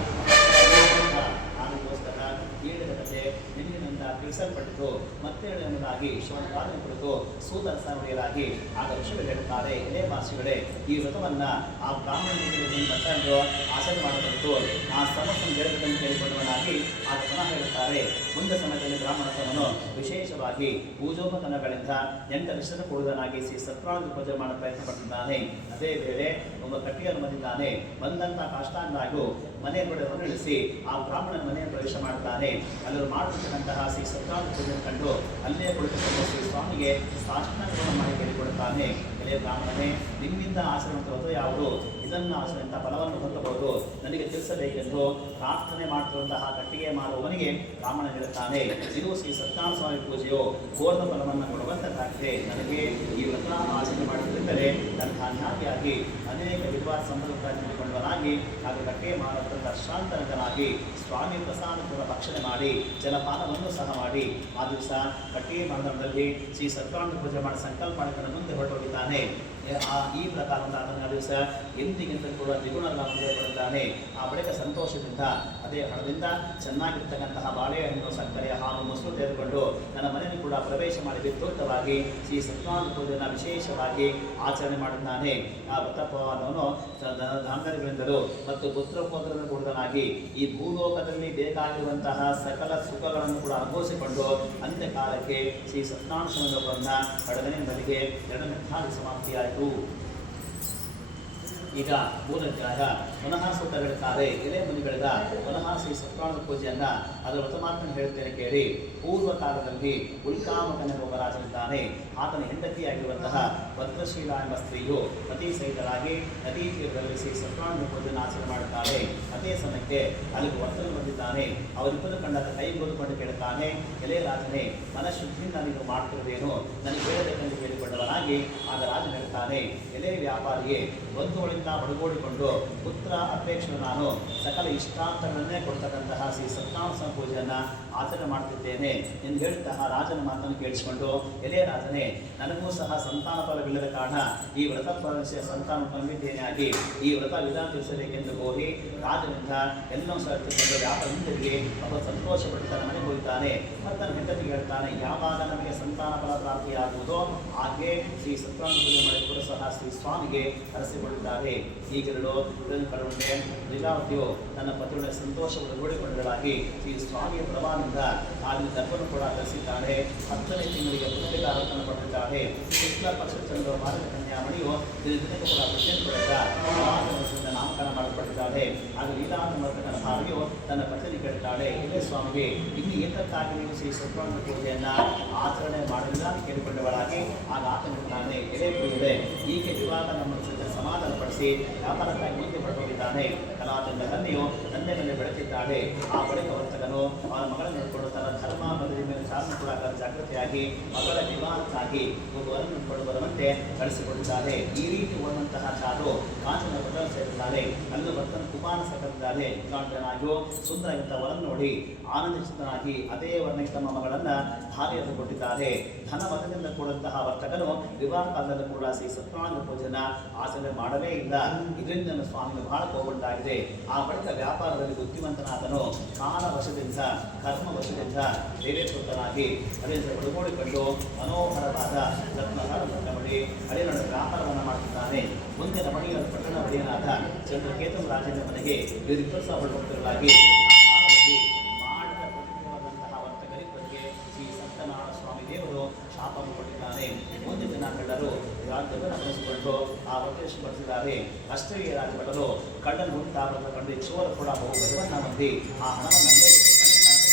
ನಾನಿಗೋಸ್ಕರ ಹೇಳಿದ ಕಥೆ ನಿನ್ನಿನಿಂದ ತಿಳಿಸಲ್ಪಟ್ಟಿತು. ಮತ್ತೆ ಎಂಬುದಾಗಿ ಶಿವನ ಕುರಿತು ಸೂತರ ಸಾನುಡಿಯಲಾಗಿ ಆಗ ಋಷಿಗಳು ಹೇಳುತ್ತಾರೆ, ಎಲೆ ಮಹರ್ಷಿಗಳೇ, ಈ ವ್ರತವನ್ನು ಆ ಬ್ರಾಹ್ಮಣನಿಗೆ ಮತ್ತೊಂದು ಆಚರಣೆ ಮಾಡಬಹುದು. ಆ ಸಮಸ್ಯೆಯನ್ನು ಹೇಳಬೇಕೆಂದು ಕೇಳಿಕೊಂಡವನಾಗಿ ಆಗ ಪುನಃ ಹೇಳುತ್ತಾರೆ, ಮುಂದೆ ಸಮಯದಲ್ಲಿ ಬ್ರಾಹ್ಮಣತ್ವವನ್ನು ವಿಶೇಷವಾಗಿ ಪೂಜೋಪಕರಣಗಳಿಂದ 8 ವರ್ಷದ ಕೂಡುವುದನಾಗಿ ಶ್ರೀ ಸತ್ಯನಾರಾಯಣ ಪೂಜೆ ಮಾಡಲು ಪ್ರಯತ್ನ ಪಟ್ಟಿದ್ದಾನೆ. ಅದೇ ವೇಳೆ ಒಬ್ಬ ಕಟ್ಟಿಯನ್ನು ಬಂದಿದ್ದಾನೆ. ಬಂದಂಥ ಕಾಷ್ಟಾಂಗಾಗೂ ಮನೆಯ ಕಡೆ ಹೊರಳಿಸಿ ಆ ಬ್ರಾಹ್ಮಣನ ಮನೆಯ ಪ್ರವೇಶ ಮಾಡುತ್ತಾನೆ. ಅಲ್ಲರೂ ಮಾಡುತ್ತಿದ್ದಂತಹ ಶ್ರೀ ಸತ್ಯನಾರಾಯಣ ಪೂಜೆಯನ್ನು ಕಂಡು ಅಲ್ಲೇ ಕುಳಿತುಕೊಂಡು ಶ್ರೀ ಸ್ವಾಮಿಗೆ ಸಾಷ್ಟಾಂಗವನ್ನು ಮಾಡಿ ಕೇಳಿಕೊಳ್ಳುತ್ತಾನೆ. ಎಲೆ ಬ್ರಾಹ್ಮಣನೇ, ನಿಮ್ಮಿಂದ ಆಚರಣೆ ವ್ರತ ಯಾವುದು? ಇದನ್ನು ಆಚರಣೆಯಿಂದ ಫಲವನ್ನು ಹೊಂದಬಹುದು. ನನಗೆ ನನಗೆ ತಿಳಿಸಬೇಕೆಂದು ಪ್ರಾರ್ಥನೆ ಮಾಡುತ್ತಿರುವಂತಹ ಕಟ್ಟಿಗೆ ಮಾರುವವನಿಗೆ ಬ್ರಾಹ್ಮಣ ಹೇಳುತ್ತಾನೆ, ಇದು ಶ್ರೀ ಸತ್ಯನಾರಾಯಣ ಸ್ವಾಮಿ ಪೂಜೆಯು ಪೂರ್ಣ ಫಲವನ್ನು ಕೊಡುವಂತದ್ದಾಗಿದೆ. ನನಗೆ ಈ ವ್ರತ ಆಚರಣೆ ಮಾಡುವುದೆಂದರೆ ನನ್ನ ಧಾನ್ಯಾಗಿಯಾಗಿ ಅನೇಕ ವಿಧವಾದ ಸಂಪರ್ಕ ತಿಳಿದುಕೊಂಡವನಾಗಿ ಹಾಗೂ ಕಟ್ಟಿಗೆ ಮಾರುವಂಥ ದರ್ಶಾಂತರನಾಗಿ ಸ್ವಾಮಿ ಪ್ರಸಾದವನ್ನು ಭಕ್ಷಣೆ ಮಾಡಿ ಜಲಪಾನವನ್ನು ಸಹ ಮಾಡಿ ಆ ದಿವಸ ಕಟ್ಟಿಗೆ ಮಾನದಲ್ಲಿ ಶ್ರೀ ಸತ್ಯನಾರಾಯಣ ಪೂಜೆ ಮಾಡಿ ಸಂಕಲ್ಪ ಮಾಡಿಕೊಂಡು ಮುಂದೆ ಹೊರಟೋಗಿದ್ದಾನೆ. ಈ ಪ್ರಕಾರದಿಂದ ಆತನ ದಿವಸ ಎಂದಿಗಿಂತ ಕೂಡ ದ್ವಿಗುಣ ಪೂಜೆ ಪಡುತ್ತಾನೆ. ಆ ಬಳಿಕ ಸಂತೋಷದಿಂದ ಅದೇ ಹಣದಿಂದ ಚೆನ್ನಾಗಿರ್ತಕ್ಕಂತಹ ಬಾಳೆಹಣ್ಣು, ಸಕ್ಕರೆ, ಹಾಲು, ಮೊಸರು ತೆಗೆದುಕೊಂಡು ನನ್ನ ಮನೆಯನ್ನು ಕೂಡ ಪ್ರವೇಶ ಮಾಡಿ ವಿದ್ಯುಕ್ತವಾಗಿ ಶ್ರೀ ಸತ್ಯನಾರಾಯಣ ಪೂಜೆಯನ್ನು ವಿಶೇಷವಾಗಿ ಆಚರಣೆ ಮಾಡುತ್ತಾನೆ. ಆ ವ್ರತಪವನವನ್ನು ದಾಂಧರ್ಯಗಳಿಂದಲೂ ಮತ್ತು ಪುತ್ರಪೋತ್ರರನ್ನು ಕೂಡಿದನಾಗಿ ಈ ಭೂಲೋಕದಲ್ಲಿ ಬೇಕಾಗಿರುವಂತಹ ಸಕಲ ಸುಖಗಳನ್ನು ಕೂಡ ಅನುಭವಿಸಿಕೊಂಡು ಅಂತ್ಯಕಾಲಕ್ಕೆ ಶ್ರೀ ಸತ್ಯನಾರಾಯಣ ಸ್ವಾಮಿಯವರನ್ನ ಪಡೆದನೆಂಬಲಿಗೆ 2 ಸಮಾಪ್ತಿಯಾಯಿತು. ಈಗ ಮೂರಧ್ಯಾಯ ಪುನಃ ಸೂತ ಹೇಳುತ್ತಾರೆ, ಎಲೆ ಮುನಿಗಳಿಂದ ಪುನಃ ಶ್ರೀ ಸತ್ಯನಾರಾಯಣ ಪೂಜೆಯನ್ನ ಅದರ ವ್ರತಮಾತ್ರ ಹೇಳುತ್ತೇನೆ ಕೇಳಿ. ಪೂರ್ವ ಕಾಲದಲ್ಲಿ ಉಲ್ಕಾಮಕನೆಂಬ ರಾಜನಿದ್ದಾನೆ. ಆತನ ಹೆಂಡತಿಯಾಗಿರುವಂತಹ ಭದ್ರಶೀಲ ಎಂಬ ಸ್ತ್ರೀಯು ಪತಿ ಸಹಿತರಾಗಿ ನದಿ ತೀರದಲ್ಲಿ ಶ್ರೀ ಸತ್ಯನಾರಾಯಣ ಪೂಜೆಯನ್ನು ಆಚರಣೆ ಮಾಡುತ್ತಾರೆ. ಅದೇ ಸಮಯಕ್ಕೆ ಅಲ್ಲಿಗೆ ವರ್ತನೆ ಬಂದಿದ್ದಾನೆ. ಅವರಿಬ್ಬರು ಕಂಡಾಗ ಕೈ ಮುಗಿದುಕೊಂಡು ಕೇಳುತ್ತಾನೆ, ಎಲೆ ರಾಜನೇ, ಮನಶುದ್ಧಿಯಿಂದ ನೀವು ಮಾಡ್ತಿರುವುದೇನು, ನನಗೆ ಹೇಳಬೇಕೆಂದು ಕೇಳಿಕೊಂಡವನಾಗಿ ಆಗ ರಾಜ ಹೇಳುತ್ತಾನೆ, ಎಲೆ ವ್ಯಾಪಾರಿಯೇ, ಬಂಧುಗಳಿಂದ ಬಡಗೋಡಿಕೊಂಡು ಪುತ್ರ ಅಪೇಕ್ಷೆ ನಾನು ಸಕಲ ಇಷ್ಟಾರ್ಥಗಳನ್ನೇ ಕೊಡ್ತಕ್ಕಂತಹ ಶ್ರೀ ಸತ್ಯನಾರಾಯಣ ಪೂಜೆಯನ್ನು ಆಚರಣೆ ಮಾಡುತ್ತಿದ್ದೇನೆ ಎಂದು ಹೇಳಿದಂತಹ ರಾಜನ ಮಾತನ್ನು ಕೇಳಿಸಿಕೊಂಡು, ಎಲೆ ರಾಜನೇ, ನನಗೂ ಸಹ ಸಂತಾನ ಫಲವಿಲ್ಲದ ಕಾರಣ ಈ ವ್ರತ ಸಂತಾನ ಫಲವಿದ್ದೇನೆ ಆಗಿ ಈ ವ್ರತ ವಿಧಾನ ತಿಳಿಸಬೇಕೆಂದು ಹೋಗಿ ರಾಜನಿಂದ ಎಲ್ಲವೂ ಸಹಿಸಿಕೊಂಡು ವ್ಯಾಪಾರ ಹಿಂದಿರುಗಿ ಒಬ್ಬ ಸಂತೋಷಪಟ್ಟು ತನ್ನ ಮನೆಗೆ ಹೋಗಿದ್ದಾನೆ. ಮತ್ತು ತನ್ನ ಹೆಂಡತಿಗೆ ಹೇಳ್ತಾನೆ, ಯಾವಾಗ ನಮಗೆ ಸಂತಾನ ಫಲ ಪ್ರಾಪ್ತಿಯಾಗುವುದೋ ಹಾಗೆ ಶ್ರೀ ಸತ್ಯನಾರಾಯಣ ಪೂಜೆ ಮಾಡಿಕೊಂಡು ಸಹ ಶ್ರೀ ಸ್ವಾಮಿಗೆ ಕರೆಸಿಕೊಳ್ಳುತ್ತಾರೆ. ಈಗಿರಲು ಕರುಣೆ ಲೀಲಾವತಿಯು ತನ್ನ ಪತಿಯೊಡನೆ ಸಂತೋಷವನ್ನು ನೋಡಿಕೊಂಡಳಾಗಿ ಶ್ರೀ ಸ್ವಾಮಿಯ ಪ್ರಭಾವದಿಂದ ಅಲ್ಲಿ ದರ್ಭವನ್ನು ಕೂಡ ಧರಿಸಿದ್ದಾಳೆ. 10ನೇ ತಿಂಗಳಿಗೆ ಪುತ್ರಿಕಾರವನ್ನು ಪಡೆದಿದ್ದಾಳೆ. ಶುಕ್ಲ ಪಕ್ಷ ಚಂದ್ರ ಮಾರ್ಗ ಕನ್ಯಾಮಣಿಯು ದಿನಕ್ಕೂ ಕೂಡ ಪ್ರತ್ಯೇಕಪಡಿಸಿದ ನಾಮಕರಣ ಮಾಡಲ್ಪಟ್ಟಿದ್ದಾಳೆ. ಆಗ ಲೀಲಾವತಿ ಭಾವಿಯು ತನ್ನ ಪತಿಯನ್ನು ಕೇಳುತ್ತಾಳೆ, ಇದೇ ಸ್ವಾಮಿಗೆ ಇನ್ನು ಏತಕ್ಕಾಗಿ ನೀವು ಶ್ರೀ ಸತ್ಯನಾರಾಯಣ ಪೂಜೆಯನ್ನ ಆಚರಣೆ ಮಾಡಲಿಲ್ಲ ಅಂತ ಕೇಳಿಕೊಂಡವಳಾಗಿ ಆಗ ಆತನಿದ್ದಾನೆ, ಎಲೆ ಪೂಜೆ ಈಕೆ ವಿವಾಹ ನಮ್ಮ ಸಮಾಧಾನಪಡಿಸಿ ವ್ಯಾಪಾರಕ್ಕಾಗಿ ಮುಂದೆ ಹೊರಟೋಗಿದ್ದಾನೆ. ಕಲಾತಂಡ ಕನ್ಯೆಯು ತಂದೆ ಮೇಲೆ ಬೆಳೆತಿದ್ದಾಳೆ. ಆ ಬಳಿಕ ವರ್ತಕನು ಅವನ ಮಗಳನ್ನು ನೋಡಿಕೊಂಡು ತನ್ನ ಧರ್ಮ ಬದಲಿ ಮೇಲೆ ಶಾಸನ ಕೂಡ ಜಾಗೃತಿಯಾಗಿ ಮಗಳ ವಿವಾಹಕ್ಕಾಗಿ ಒಬ್ಬರನ್ನು ನೋಡಿಕೊಂಡು ಬರುವಂತೆ ಕಳಿಸಿಕೊಂಡಿದ್ದಾನೆ. ಈ ರೀತಿ ಓಡುವಂತಹ ಚಾರು ಕಾಂಚನ ಬದಲು ಸೇರಿದ್ದಾಳೆ. ಅಲ್ಲೂ ಭಕ್ತನ ಕುಮಾರ ಸಕರಿದ್ದಾಳೆ. ಕಾಂತನಾಗಿಯೂ ಸುಂದರಗಿಂತ ವರನ್ನು ನೋಡಿ ಆನಂದಿಸಿದನಾಗಿ ಅದೇ ವರ್ಣಕ್ಕೆ ತಮ್ಮ ಮಗಳನ್ನ ಭಾರ್ಯೆಯನ್ನು ಕೊಟ್ಟಿದ್ದಾರೆ. ಧನ ಮತದಿಂದ ಕೂಡಂತಹ ವರ್ತಕನು ವಿವಾಹ ಕಾಲದಲ್ಲೂ ಕೂಡ ಶ್ರೀ ಸತ್ಯನಾರಾಯಣ ಪೂಜೆನ ಆಚರಣೆ ಮಾಡಲೇ ಇಲ್ಲ. ಇದರಿಂದ ನನ್ನ ಸ್ವಾಮಿಗೆ ಬಹಳ ಕೋಪುಂಟಾಗಿದೆ. ಆ ಬಳಿಕ ವ್ಯಾಪಾರದಲ್ಲಿ ಬುದ್ಧಿವಂತನಾದನು. ಕಾಲ ವಶದಿಂದ ಕರ್ಮ ವಶದಿಂದ ದೇವೇಶ್ವರನಾಗಿ ಅದರಿಂದ ಒಳಗೂಡಿಕೊಂಡು ಮನೋಹರವಾದ ರತ್ನಹಾರ ಮಡಿ ಹಳೆಯ ವ್ಯಾಪಾರವನ್ನು ಮಾಡುತ್ತಿದ್ದಾನೆ. ಮುಂದಿನ ಮಡಿಯ ಪಟ್ಟಣ ಒಡೆಯನಾದ ಚಂದ್ರಕೇತನ ರಾಜನ ಮನೆಗೆ ಇವರಿಬ್ಬರು ಸಹ ಹೊರಟುತ್ತಿರಲಾಗಿ ಮಾಡಿದ ಪ್ರತಿನಿಧಿಯಾದಂತಹ ವರ್ತಕರಿಬ್ಬರಿಗೆ ಶ್ರೀ ಸತ್ಯನಾರಾಯಣ ಸ್ವಾಮಿ ದೇವರು ಶಾಪವನ್ನು ಕೊಟ್ಟಿದ್ದಾನೆ. ಮುಂದಿನ ದಿನ ಕಳ್ಳರು ರಾಜ್ಯವನ್ನು ಕಳಿಸಿಕೊಂಡು ಆ ಒತ್ತರಿಸಿದ್ದಾರೆ. ಅಷ್ಟೇ ರಾಜಭಟರು ಕಳ್ಳನ ಹುಟ್ಟಾಬನ್ನು ಕಂಡು ಚೋರ ಕೂಡ ಬಹು ಬಲವನ್ನ ಹೊಂದಿ ಆ ಹಣವನ್ನು ಅಲ್ಲೇ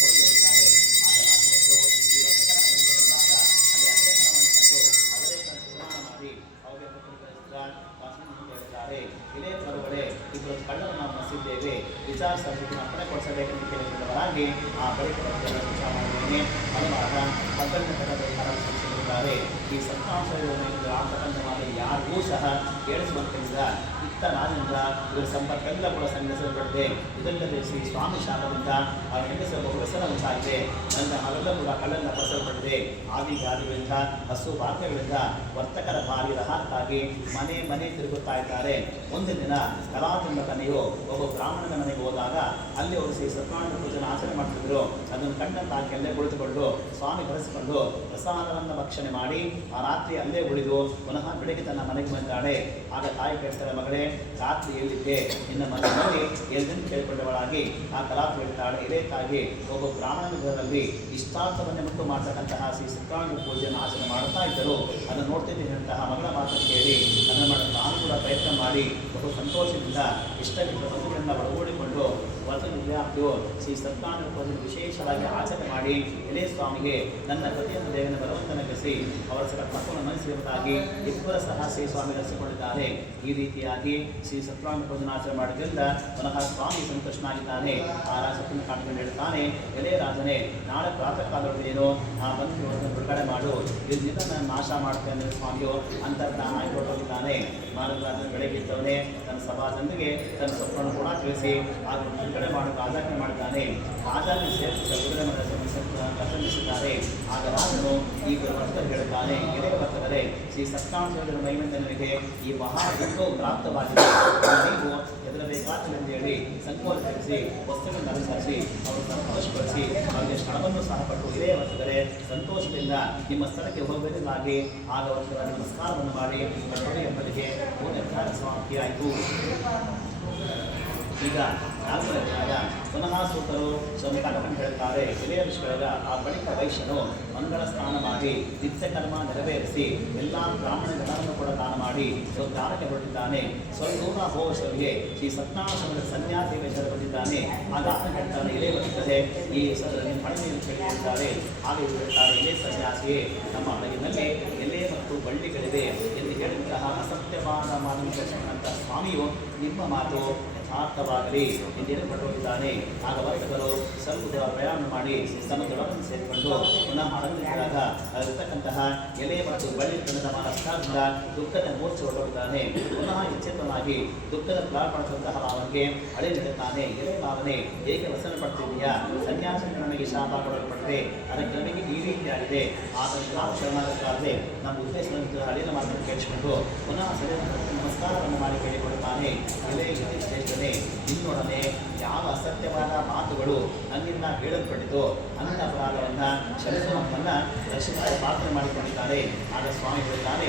ಓಡಿದ್ದಾರೆ. ಆಗ ರಾಜಭಟರು ಈ ವರ್ತಕರ ಬಂದಾಗ ಅಲ್ಲಿ ಅದೇ ಹಣವನ್ನು ಕಂಡು ಅವರೇ ನಿರ್ಮಾಣ ಮಾಡಿ ಅವರಿಗೆ ಹೇಳಿದ್ದಾರೆ, ಇದೇ ಬರುವಡೆ ಇಬ್ಬರು ಕಳ್ಳರು ನಾವು ಮಸಿದ್ದೇವೆ, ವಿಚಾರ ಸಮಿತಿ ಅಪ್ಪಣೆ ಕೊಡಿಸಬೇಕೆಂದು ಕೇಳಿಕೊಂಡವರಾಗಿ ಆ ಬಳಿಕ ಹಲವಾದ 12ನೇ ತರಗತಿ ಈ ಸತ್ಯಾಂಶ ಆತಂಕವಾದ ಯಾರಿಗೂ ಸಹ ಕೇಳಿಸುವಂತಿಲ್ಲ. ಇತ್ತ ನಾನಿಂದ ಇವರ ಸಂಪರ್ಕೆಲ್ಲ ಕೂಡ ಸಂಗ್ರಹಿಸಲ್ಪಟ್ಟಿದೆ. ಇದಲ್ಲದೆ ಶ್ರೀ ಸ್ವಾಮಿ ಶಾಪದಿಂದ ಅವರ ಹೆಂಗಸರ ಬಹು ವ್ಯಸನ ಉಂಟಾಗಿದೆ. ನನ್ನ ಅವೆಲ್ಲ ಕೂಡ ಕಳ್ಳನ್ನ ಪಡಿಸಲ್ಪಟ್ಟಿದೆ. ಆದಿಗಾದಿಗಳಿಂದ ಹಸು ಭಾಗ್ಯಗಳಿಂದ ವರ್ತಕರ ಭಾರಿ ರಹಾಕ್ಕಾಗಿ ಮನೆ ಮನೆ ತಿರುಗುತ್ತಾ ಇದ್ದಾರೆ. ಒಂದು ದಿನ ಕಲಾತಂಡ ಕನೆಯು ಒಬ್ಬ ಬ್ರಾಹ್ಮಣನ ಮನೆಗೆ ಹೋದಾಗ ಅಲ್ಲಿ ಅವರು ಶ್ರೀ ಸತ್ಯನಾರಾಯಣ ಪೂಜೆಯನ್ನು ಆಚರಣೆ ಮಾಡ್ತಿದ್ರು. ಅದನ್ನು ಕಂಡಂತಾಗಿ ಅಲ್ಲೇ ಕುಳಿತುಕೊಂಡು ಸ್ವಾಮಿ ಕರೆಸಿಕೊಂಡು ಪ್ರಸಾದವನ್ನು ಭಕ್ಷಣೆ ಮಾಡಿ ಆ ರಾತ್ರಿ ಅಲ್ಲೇ ಉಳಿದು ಪುನಃ ಬೆಳಗ್ಗೆ ತನ್ನ ಮನೆಗೆ ಬಂದಾಳೆ. ಆಗ ತಾಯಿ ಕೇಳ್ತಾರೆ, ಮಗಳೇ ರಾತ್ರಿ ಎಲ್ಲಿದ್ದೆ, ನಿನ್ನ ಮನೆಯಲ್ಲಿ ಎಲ್ಲಿಂದ ಕೇಳಿಕೊಂಡವಳಾಗಿ ಆ ಕಲಾಪ ಹೇಳ್ತಾಳೆ, ಇದೇ ತಾಯಿ ಒಬ್ಬ ಬ್ರಾಹ್ಮಣನ ಗೃಹದಲ್ಲಿ ಇಷ್ಟಾರ್ಥವನ್ನೇ ಮುಟ್ಟು ಮಾಡತಕ್ಕಂತಹ ಶ್ರೀ ಸತ್ಯನಾರಾಯಣ ಪೂಜೆಯನ್ನು ಆಚರಣೆ ಮಾಡುತ್ತಾ ಇದ್ದರು. ಅದನ್ನು ನೋಡ್ತಿದ್ದಂತಹ ಮಗಳ ಮಾತನ್ನು ಕೇಳಿ ಅದನ್ನು ಮಾಡಲು ನಾನು ಕೂಡ ಪ್ರಯತ್ನ ಮಾಡಿ ಬಹು ಸಂತೋಷದಿಂದ ಇಷ್ಟವಿದ್ದ ಬಂಧುಗಳಿಂದ ಒಳಗೂಡಿಕೊಂಡು ವರ್ತನೆಯ ಪ್ರಾಪ್ತಿಯು ಶ್ರೀ ಸತ್ಯನಾರಾಯಣ ವಿಶೇಷವಾಗಿ ಆಚರಣೆ ಮಾಡಿ ಎಲೆ ಸ್ವಾಮಿಗೆ ನನ್ನ ಪತಿಯನ್ನು ದೇವನ ಬಲವಂತನಗಿಸಿ ಅವರ ಸಕಲ ಮಕ್ಕಳನ್ನು ಮನಸ್ಸಿರುವುದಾಗಿ ಇಬ್ಬರ ಸಹ ಶ್ರೀ ಸ್ವಾಮಿ ನಡೆಸಿಕೊಂಡಿದ್ದಾರೆ. ಈ ರೀತಿಯಾಗಿ ಶ್ರೀ ಸತ್ಯನಾರಾಯಣ ಪೂಜನ ಆಚರಣೆ ಮಾಡೋದ್ರಿಂದ ಪುನಃ ಸ್ವಾಮಿ ಸಂತುಷ್ಟನಾಗಿದ್ದಾನೆ. ಆ ರಾಜಕನ್ನು ಕಾಣಿಕೊಂಡು ಹೇಳ್ತಾನೆ, ಎಲೆ ರಾಜನೇ, ನಾಳೆ ಪ್ರಾತಃ ಕಾಲದೊಳಗೇನು ಆ ಬಂಧುಗಳನ್ನು ಬಿಡುಗಡೆ ಮಾಡು, ಇದನ್ನು ನಾಶ ಮಾಡ್ತೇನೆ ಸ್ವಾಮಿಯು ಅಂತರ್ಧಾನಾಗಿ ಹೊರಟೋಗಿದ್ದಾನೆ. ಮಾನವರಾಜನ ಬೆಳಗ್ಗಿದ್ದವನೇ ತನ್ನ ಸಭಾಜನಿಗೆ ತನ್ನ ಸ್ವಪ್ನವನ್ನು ಕೂಡ ತಿಳಿಸಿ ಹಾಗೂ ಬಿಡುಗಡೆ ಮಾಡಲು ಆಜ್ಞೆ ಮಾಡಿದ್ದಾನೆ. ರಾಜನ ಸೇರಿಸಿ ಬಿಡುಗಡೆ ಪ್ರಸಂಗಿಸಿದ್ದಾರೆ. ಆಗ ರಾಜನು ಈ ವರ್ತಕರು ಹೇಳುತ್ತಾನೆ, ಎಲೆಯ ವರ್ತಕರೇ, ಶ್ರೀ ಸತ್ಯನಾರಾಯಣ ಮಹಿಮೆಯಿಂದ ನನಗೆ ಈ ಮಹಾಯುದ್ಧವು ಪ್ರಾಪ್ತವಾಗಿದೆ. ನೀವು ಹೆದರಬೇಕಾದೆಂದು ಹೇಳಿ ಸಂಕೋಚ ತಿಳಿಸಿ ವಸ್ತುಗಳನ್ನು ಅನುಸರಿಸಿ ಅವರು ಸಂತೋಷಪಡಿಸಿ ಅವರಿಗೆ ಸ್ಥಳವನ್ನು ಸಹ ಪಟ್ಟು ಎಲೆಯ ವರ್ತಕರೇ ಸಂತೋಷದಿಂದ ನಿಮ್ಮ ಸ್ಥಳಕ್ಕೆ ಹೋಗಬೇಕಾಗಿ ಆಗ ವರ್ತಕರ ನಮಸ್ಕಾರವನ್ನು ಮಾಡಿ ಎಂಬುದಕ್ಕೆ ನಿರ್ಧಾರ ಸಮಾಪ್ತಿ ಆಯಿತು. ಈಗ ನಾಲ್ಕನೆಯದಾದ ಪುನಃ ಸೂತರು ಸೋಮಕಾಲವನ್ನು ಹೇಳ್ತಾರೆ. ಎಲೆಯ ಋಷಿಗಳಾದ ಆ ಬಳಿಕ ವೈಶ್ಯನು ಮಂಗಳ ಸ್ನಾನ ಮಾಡಿ ನಿತ್ಯ ಕರ್ಮ ನೆರವೇರಿಸಿ ಎಲ್ಲ ಬ್ರಾಹ್ಮಣ ಜನರನ್ನು ಕೂಡ ದಾನ ಮಾಡಿ ದಾನಕ್ಕೆ ಹೊರಟಿದ್ದಾನೆ. ಸ್ವಲ್ಪ ದೂರ ಹೋಗುವವರಿಗೆ ಶ್ರೀ ಸತ್ಯನಾರಾಯಣ ಸನ್ಯಾಸಿ ವೇಷದಲ್ಲಿ ಬಂದಿದ್ದಾನೆ. ಆಗ ಆತನ ಹೇಳ್ತಾನೆ, ಎಲೆ ಬರುತ್ತದೆ ಈ ಮಳೆಯನ್ನು ಕೇಳಿದ್ದಾರೆ. ಹಾಗೆ ಹೇಳ್ತಾರೆ, ಎಲೆ ಸನ್ಯಾಸಿಯೇ, ನಮ್ಮ ಹಡಗಿನಲ್ಲಿ ಎಲೆ ಮತ್ತು ಬಳ್ಳಿಗಳಿವೆ ಎಂದು ಹೇಳಿದಂತಹ ಅಸತ್ಯವಾದ ಮಾನವಂತ ಸ್ವಾಮಿಯು ನಿಮ್ಮ ಮಾತು ಯಥಾರ್ಥವಾಗಲಿ ಎಂದೇನು ಹೊರಟೋಗಿದ್ದಾನೆ. ಆಗ ವರ್ತಕರು ಸ್ವಲ್ಪ ದೂರ ಪ್ರಯಾಣ ಮಾಡಿ ತಮ್ಮ ದೊಡವನ್ನು ಸೇರಿಕೊಂಡು ಪುನಃ ಹಡಗಿದಾಗ ಇರತಕ್ಕಂತಹ ಎಲೆ ಮತ್ತು ಬಳ್ಳಿ ತಂದ ಮನಸ್ಕಾರದಿಂದ ದುಃಖದ ಮೂರ್ಛೆ ಹೊರಟೋಗಿದ್ದಾನೆ. ಪುನಃ ಎಚ್ಚೆತ್ತನಾಗಿ ದುಃಖದ ಪ್ರಾರಂಭದಂತಹ ಅವನಿಗೆ ಹಳೆ ನೀಡುತ್ತಾನೆ. ಎಲೆ ಭಾವನೆ ಏಕೆ ವಸನ ಪಡ್ತಿದೆಯಾ? ಸನ್ಯಾಸ ನನಗೆ ಶಾಪ ಕೊಡಲ್ಪಟ್ಟಿದೆ, ಅದಕ್ಕೆ ನಮಗೆ ಈ ರೀತಿಯಾಗಿದೆ. ಆತನ ನಾವು ಶರಣಾಗತರಾದರೆ ನಮ್ಮ ಉದ್ದೇಶವನ್ನು ಹಳೆಯ ಮಾತನ್ನು ಕೇಳಿಸಿಕೊಂಡು ಪುನಃ ನಮಸ್ಕಾರವನ್ನು ಮಾಡಿ ಕೇಳಿಕೊಡುತ್ತಾನೆ. ಎಲೆ ಶ್ರೇಷ್ಠನೇ, ನಿನ್ನೊಡನೆ ಯಾವ ಅಸತ್ಯವಾದ ಮಾತುಗಳು ನನ್ನಿಂದ ಹೇಳಲ್ಪಟ್ಟಿತು ಅಂತ ಅಪರಾಧವನ್ನು ಕ್ಷಮಿಸುವ ನಮ್ಮನ್ನು ರಕ್ಷಣೆ ಪಾತ್ರ ಮಾಡಿಕೊಂಡಿದ್ದಾರೆ. ಆಗ ಸ್ವಾಮಿ ಹೇಳಿದ್ದಾರೆ,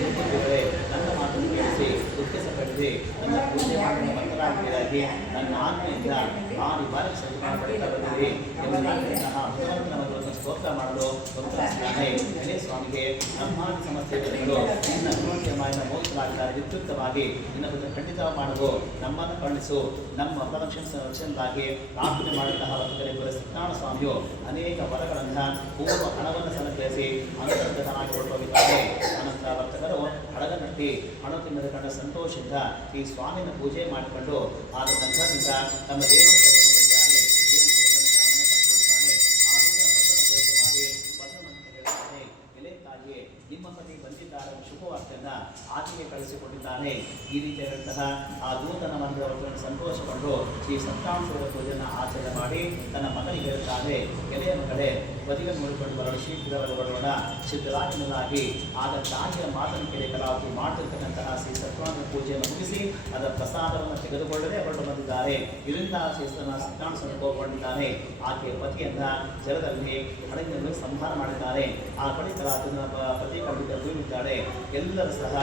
ದುಃಖಿಸಿದರೆ ನನ್ನ ಮಾತನ್ನು ಕೇಳಿಸಿ ದುಃಖಿಸಬೇಡಿದೆ, ನನ್ನ ಪೂಜೆ ಮಾಡಲು ಮಂತ್ರರಾಗಿ ನನ್ನ ಆಜ್ಞೆಯಿಂದ ಬಾರಿ ಬಾರಿ ಸಂಸ್ಕಾರ ಪಡಿತಾ ಬಂದಿದೆ ಎಂಬುದಾಗಿನಂತಹ ಭಗವಂತನ ಒಂದು ಸ್ತೋತ್ರ ಮಾಡಲು ಉತ್ತರಿಸಿದ್ದಾನೆ. ಎಲೆ ಸ್ವಾಮಿಗೆ ಬ್ರಹ್ಮಾಂಡ ಸಮಸ್ಯೆಗಳು ನಿನ್ನ ಅನುಮತಿಯ ಮಾಯನ ಮೋಸಲಾಗಿದ್ದಾರೆ. ವಿದ್ಯುಕ್ತವಾಗಿ ನಿನ್ನ ಬಗ್ಗೆ ಖಂಡಿತ ಮಾಡಲು ನಮ್ಮನ್ನು ಕರುಣಿಸು, ನಮ್ಮ ರಕ್ಷಣೆಗಾಗಿ ಪ್ರಾರ್ಥನೆ ಮಾಡುವಂತಹ ವರ್ತಕರಿಗೆ ಸತ್ಯನಾರಾಯಣ ಸ್ವಾಮಿಯು ಅನೇಕ ವರಗಳನ್ನು ಪೂರ್ವ ಹಣವನ್ನು ಸಂಗ್ರಹಿಸಿ ಅಂತರ್ಗತನಾಗಿ ಹೊರಟೋಗಿದ್ದಾರೆ. ಅನಂತರ ವರ್ತಕರು ಹಡಗನಟ್ಟಿ ಹಣ ತಿನ್ನದ ಕಂಡ ಸಂತೋಷದಿಂದ ಈ ಸ್ವಾಮಿನ ಪೂಜೆ ಮಾಡಿಕೊಂಡು ಆದ ನಂತರದಿಂದ ತಮ್ಮ ದೇವರಿಗೆ ನಿಮ್ಮ ಪತಿ ಬಂದಿದ್ದಾರೆ ಶುಭವಾರ್ತೆಯನ್ನ ಆಕೆಗೆ ಕಳಿಸಿಕೊಟ್ಟಿದ್ದಾನೆ. ಈ ರೀತಿಯಾದಂತಹ ಆ ದೂತನ ಮಂದಿರವನ್ನು ಸಂತೋಷಗೊಂಡು ಶ್ರೀ ಸತ್ಯನಾರಾಯಣ ಪೂಜೆಯನ್ನು ಆಚರಣೆ ಮಾಡಿ ತನ್ನ ಮಗನಿಗೆ ಹೇಳುತ್ತಾನೆ, ಎಲೆಯ ಮಗಳೇ, ಬದಿಯನ್ನು ನೋಡಿಕೊಂಡು ಬರಲು ಶೀಘ್ರವಾಗಿ ಬರೋಣ, ಸಿದ್ಧರಾಗಿ. ಆಗ ತಾಯಿಯ ಮಾತನ್ನು ಕೇಳಿ ಕಲಾವತಿ ಮಾಡ್ತಿರ್ತಕ್ಕಂತಹ ಶ್ರೀ ಸತ್ಯನಾರಾಯಣ ಪೂಜೆಯನ್ನು ಮುಗಿಸಿ ಅದರ ಪ್ರಸಾದವನ್ನು ತೆಗೆದುಕೊಳ್ಳದೆ ಹೊರಟು ಬಂದಿದ್ದಾರೆ. ಇದರಿಂದ ಶ್ರೀ ಸತ್ಯನಾರಾಯಣ ಹೋಗಿಕೊಂಡಿದ್ದಾನೆ. ಆಕೆಯ ಪತಿಯನ್ನ ಜಲದಲ್ಲಿ ಹಡಗಿನಲ್ಲಿ ಸಂಹಾರ ಮಾಡಿದ್ದಾನೆ. ಆ ಬಳಿಕ ಪತಿ ಕಂಡಿದ್ದ ಬೀಳಿದ್ದಾಳೆ. ಎಲ್ಲರೂ ಸಹ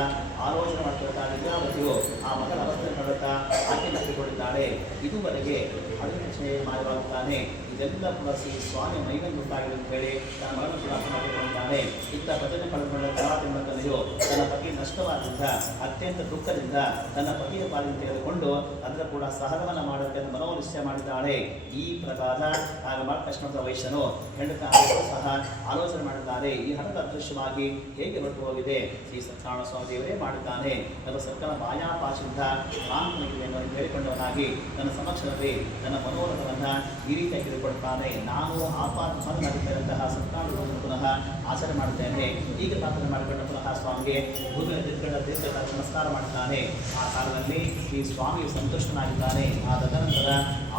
ಆಲೋಚನೆ ಮಾಡ್ತಿರ್ತಾರೆ. ವಿದ್ಯಾವತಿಯು ಆ ಮಗಳ ಅವಸ್ಥೆ ನೋಡುತ್ತಾ ಆಕೆ ನಕ್ಕಿಕೊಂಡಿದ್ದಾಳೆ. ಇದುವರೆಗೆ ಹಡಗಿನ ಮಾಯವಾಗುತ್ತಾನೆ. ಇದೆಲ್ಲ ಕೂಡ ಶ್ರೀ ಸ್ವಾಮಿ ಮೈವನ್ನು ಉಂಟಾಗಿದೆ ಅಂತ ಹೇಳಿ ತನ್ನ ಮಗಳನ್ನು ಕೂಡ ಮಾಡಿಕೊಂಡಿದ್ದಾನೆ. ಇತ್ತ ಭಜನೆ ಪಡೆದುಕೊಂಡ ಕಲಾತಿಮಕ್ಕನೆಯು ತನ್ನ ಪತಿ ನಷ್ಟವಾದ್ದರಿಂದ ಅತ್ಯಂತ ದುಃಖದಿಂದ ತನ್ನ ಪತಿಯ ಪಾಲಿನ ತೆಗೆದುಕೊಂಡು ಅದರ ಕೂಡ ಸಹಗಮನ ಮಾಡೋಕ್ಕೆ ಮನೋನಿಶ್ಚಯ ಮಾಡಿದ್ದಾಳೆ. ಈ ಪ್ರಕಾರ ಆಗ ಮಾರ್ಕೃಷ್ಣದ ವೈಶ್ಯನು ಹೆಂಡತಿಯರು ಸಹ ಆಲೋಚನೆ ಮಾಡಿದ್ದಾರೆ. ಈ ಹಣದ ಅದೃಶ್ಯವಾಗಿ ಹೇಗೆ ಹೊರಟು ಹೋಗಿದೆ, ಶ್ರೀ ಸತ್ಯನಾರಾಯಣ ಸ್ವಾಮಿ ದೇವರೇ ಮಾಡಿದ್ದಾನೆ. ತನ್ನ ಸಕ್ಕನ ಮಾಯಾಪಾಶದಿಂದ ಕಾಂತನಿಗೆಯನ್ನು ಹೇಳಿಕೊಂಡವನಾಗಿ ನನ್ನ ಸಮಕ್ಷದಲ್ಲಿ ನನ್ನ ಮನೋರಥವನ್ನು ಈ ರೀತಿಯಾಗಿ ತಿಳಿದುಕೊಳ್ತಾನೆ. ನಾನು ಆಪಾದನಾಗಿದ್ದಂತಹ ಸತ್ಯನಾರಾಯಣ ಪುನಃ ಆಚರಣೆ ಮಾಡುತ್ತೇನೆ. ಈಗ ಪ್ರಾರ್ಥನೆ ಮಾಡಿಕೊಂಡ ಪುನಃ ಸ್ವಾಮಿಗೆ ಭೂಮಿಯ ದೀರ್ಘ ನಮಸ್ಕಾರ ಮಾಡುತ್ತಾನೆ. ಆ ಕಾಲದಲ್ಲಿ ಈ ಸ್ವಾಮಿಯು ಸಂತುಷ್ಟನಾಗಿದ್ದಾನೆ. ಆ ತದನಂತರ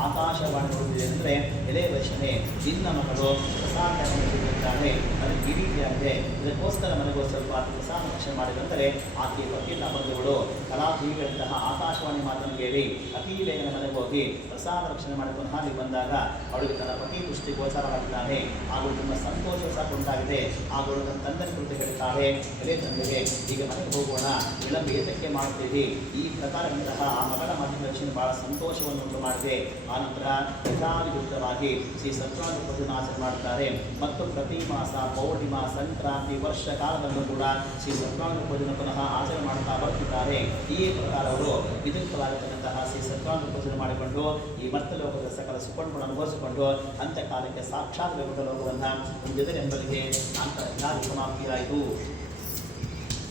ಆಕಾಶವಾಣಿ ನೋಡಿದೆ ಅಂದರೆ, ಎಲೆ ವೈಶ್ಯನೇ, ನಿನ್ನ ಮಗಳು ಪ್ರಸಾದಿದ್ದಾನೆ, ಅದಕ್ಕೆ ಈ ರೀತಿಯಾಗಿದೆ. ಇದಕ್ಕೋಸ್ಕರ ಮನೆಗೂ ಸ್ವಲ್ಪ ಪ್ರಸಾದ ರಕ್ಷಣೆ ಮಾಡಿದಂದರೆ ಆಕೆ ಪತಿಯ ಬಂಧುಗಳು ಕಲಾಜೀವಿಗಳಂತಹ ಆಕಾಶವಾಣಿ ಮಾತನ್ನು ಕೇಳಿ ಅತಿ ಬೇಗನೆ ಮನೆಗೆ ಹೋಗಿ ಪ್ರಸಾದ ರಕ್ಷಣೆ ಮಾಡಿಕೊಂಡು ಹಾಗೆ ಬಂದಾಗ ಅವಳಿಗೆ ತನ್ನ ಪತಿ ದೃಷ್ಟಿ ಗೋಚರವಾಗಿದ್ದಾನೆ. ಹಾಗೂ ತುಂಬ ಸಂತೋಷ ಸಹ ಉಂಟಾಗಿದೆ. ಹಾಗೂ ತನ್ನ ತಂದೆಯ ಕುರಿತು ಹೇಳ್ತಾಳೆ, ಎಲೆ ತಂದೆಗೆ ಈಗ ಮನೆಗೆ ಹೋಗೋಣ, ವಿಳಂಬ ಏತಕ್ಕೆ ಮಾಡ್ತೀವಿ. ಈ ಪ್ರಕಾರದಂತಹ ಆ ಮಗಳ ಮಾತಿನ ರಕ್ಷಣೆ ಬಹಳ ಸಂತೋಷವನ್ನು ಉಂಟು ಮಾಡಿದೆ. ಆನಂತರ ಯಥಾವಿರುದ್ಧವಾಗಿ ಶ್ರೀ ಸತ್ಯನಾರಾಯಣ ಪೂಜೆಯನ್ನು ಆಚರಣೆ ಮಾಡುತ್ತಾರೆ. ಮತ್ತು ಪ್ರತಿ ಮಾಸ ಪೌರ್ಣಿಮಾ ಸಂಕ್ರಾಂತಿ ವರ್ಷ ಕಾಲದಲ್ಲೂ ಕೂಡ ಶ್ರೀ ಸತ್ಯನಾರಾಯಣ ಪೂಜೆಯನ್ನು ಪುನಃ ಆಚರಣೆ ಮಾಡುತ್ತಾ ಬರುತ್ತಿದ್ದಾರೆ. ಈ ಪ್ರಕಾರ ಅವರು ವಿದ್ಯುಕ್ತವಾಗಿರತಕ್ಕಂತಹ ಶ್ರೀ ಸತ್ಯನಾರಾಯಣ ಪೂಜೆ ಮಾಡಿಕೊಂಡು ಈ ಮರ್ತಲೋಕದ ಸಕಲ ಸುಖಗಳನ್ನು ಅನುಭವಿಸಿಕೊಂಡು ಅಂತ್ಯಕಾಲಕ್ಕೆ ಸಾಕ್ಷಾತ್ ವೈಕುಂಠ ಲೋಕವನ್ನು ಹೊಂದಿದರೆ ಎಂಬುದಕ್ಕೆ ಅಂತ ಸಮಾಪ್ತಿಯಾಯಿತು.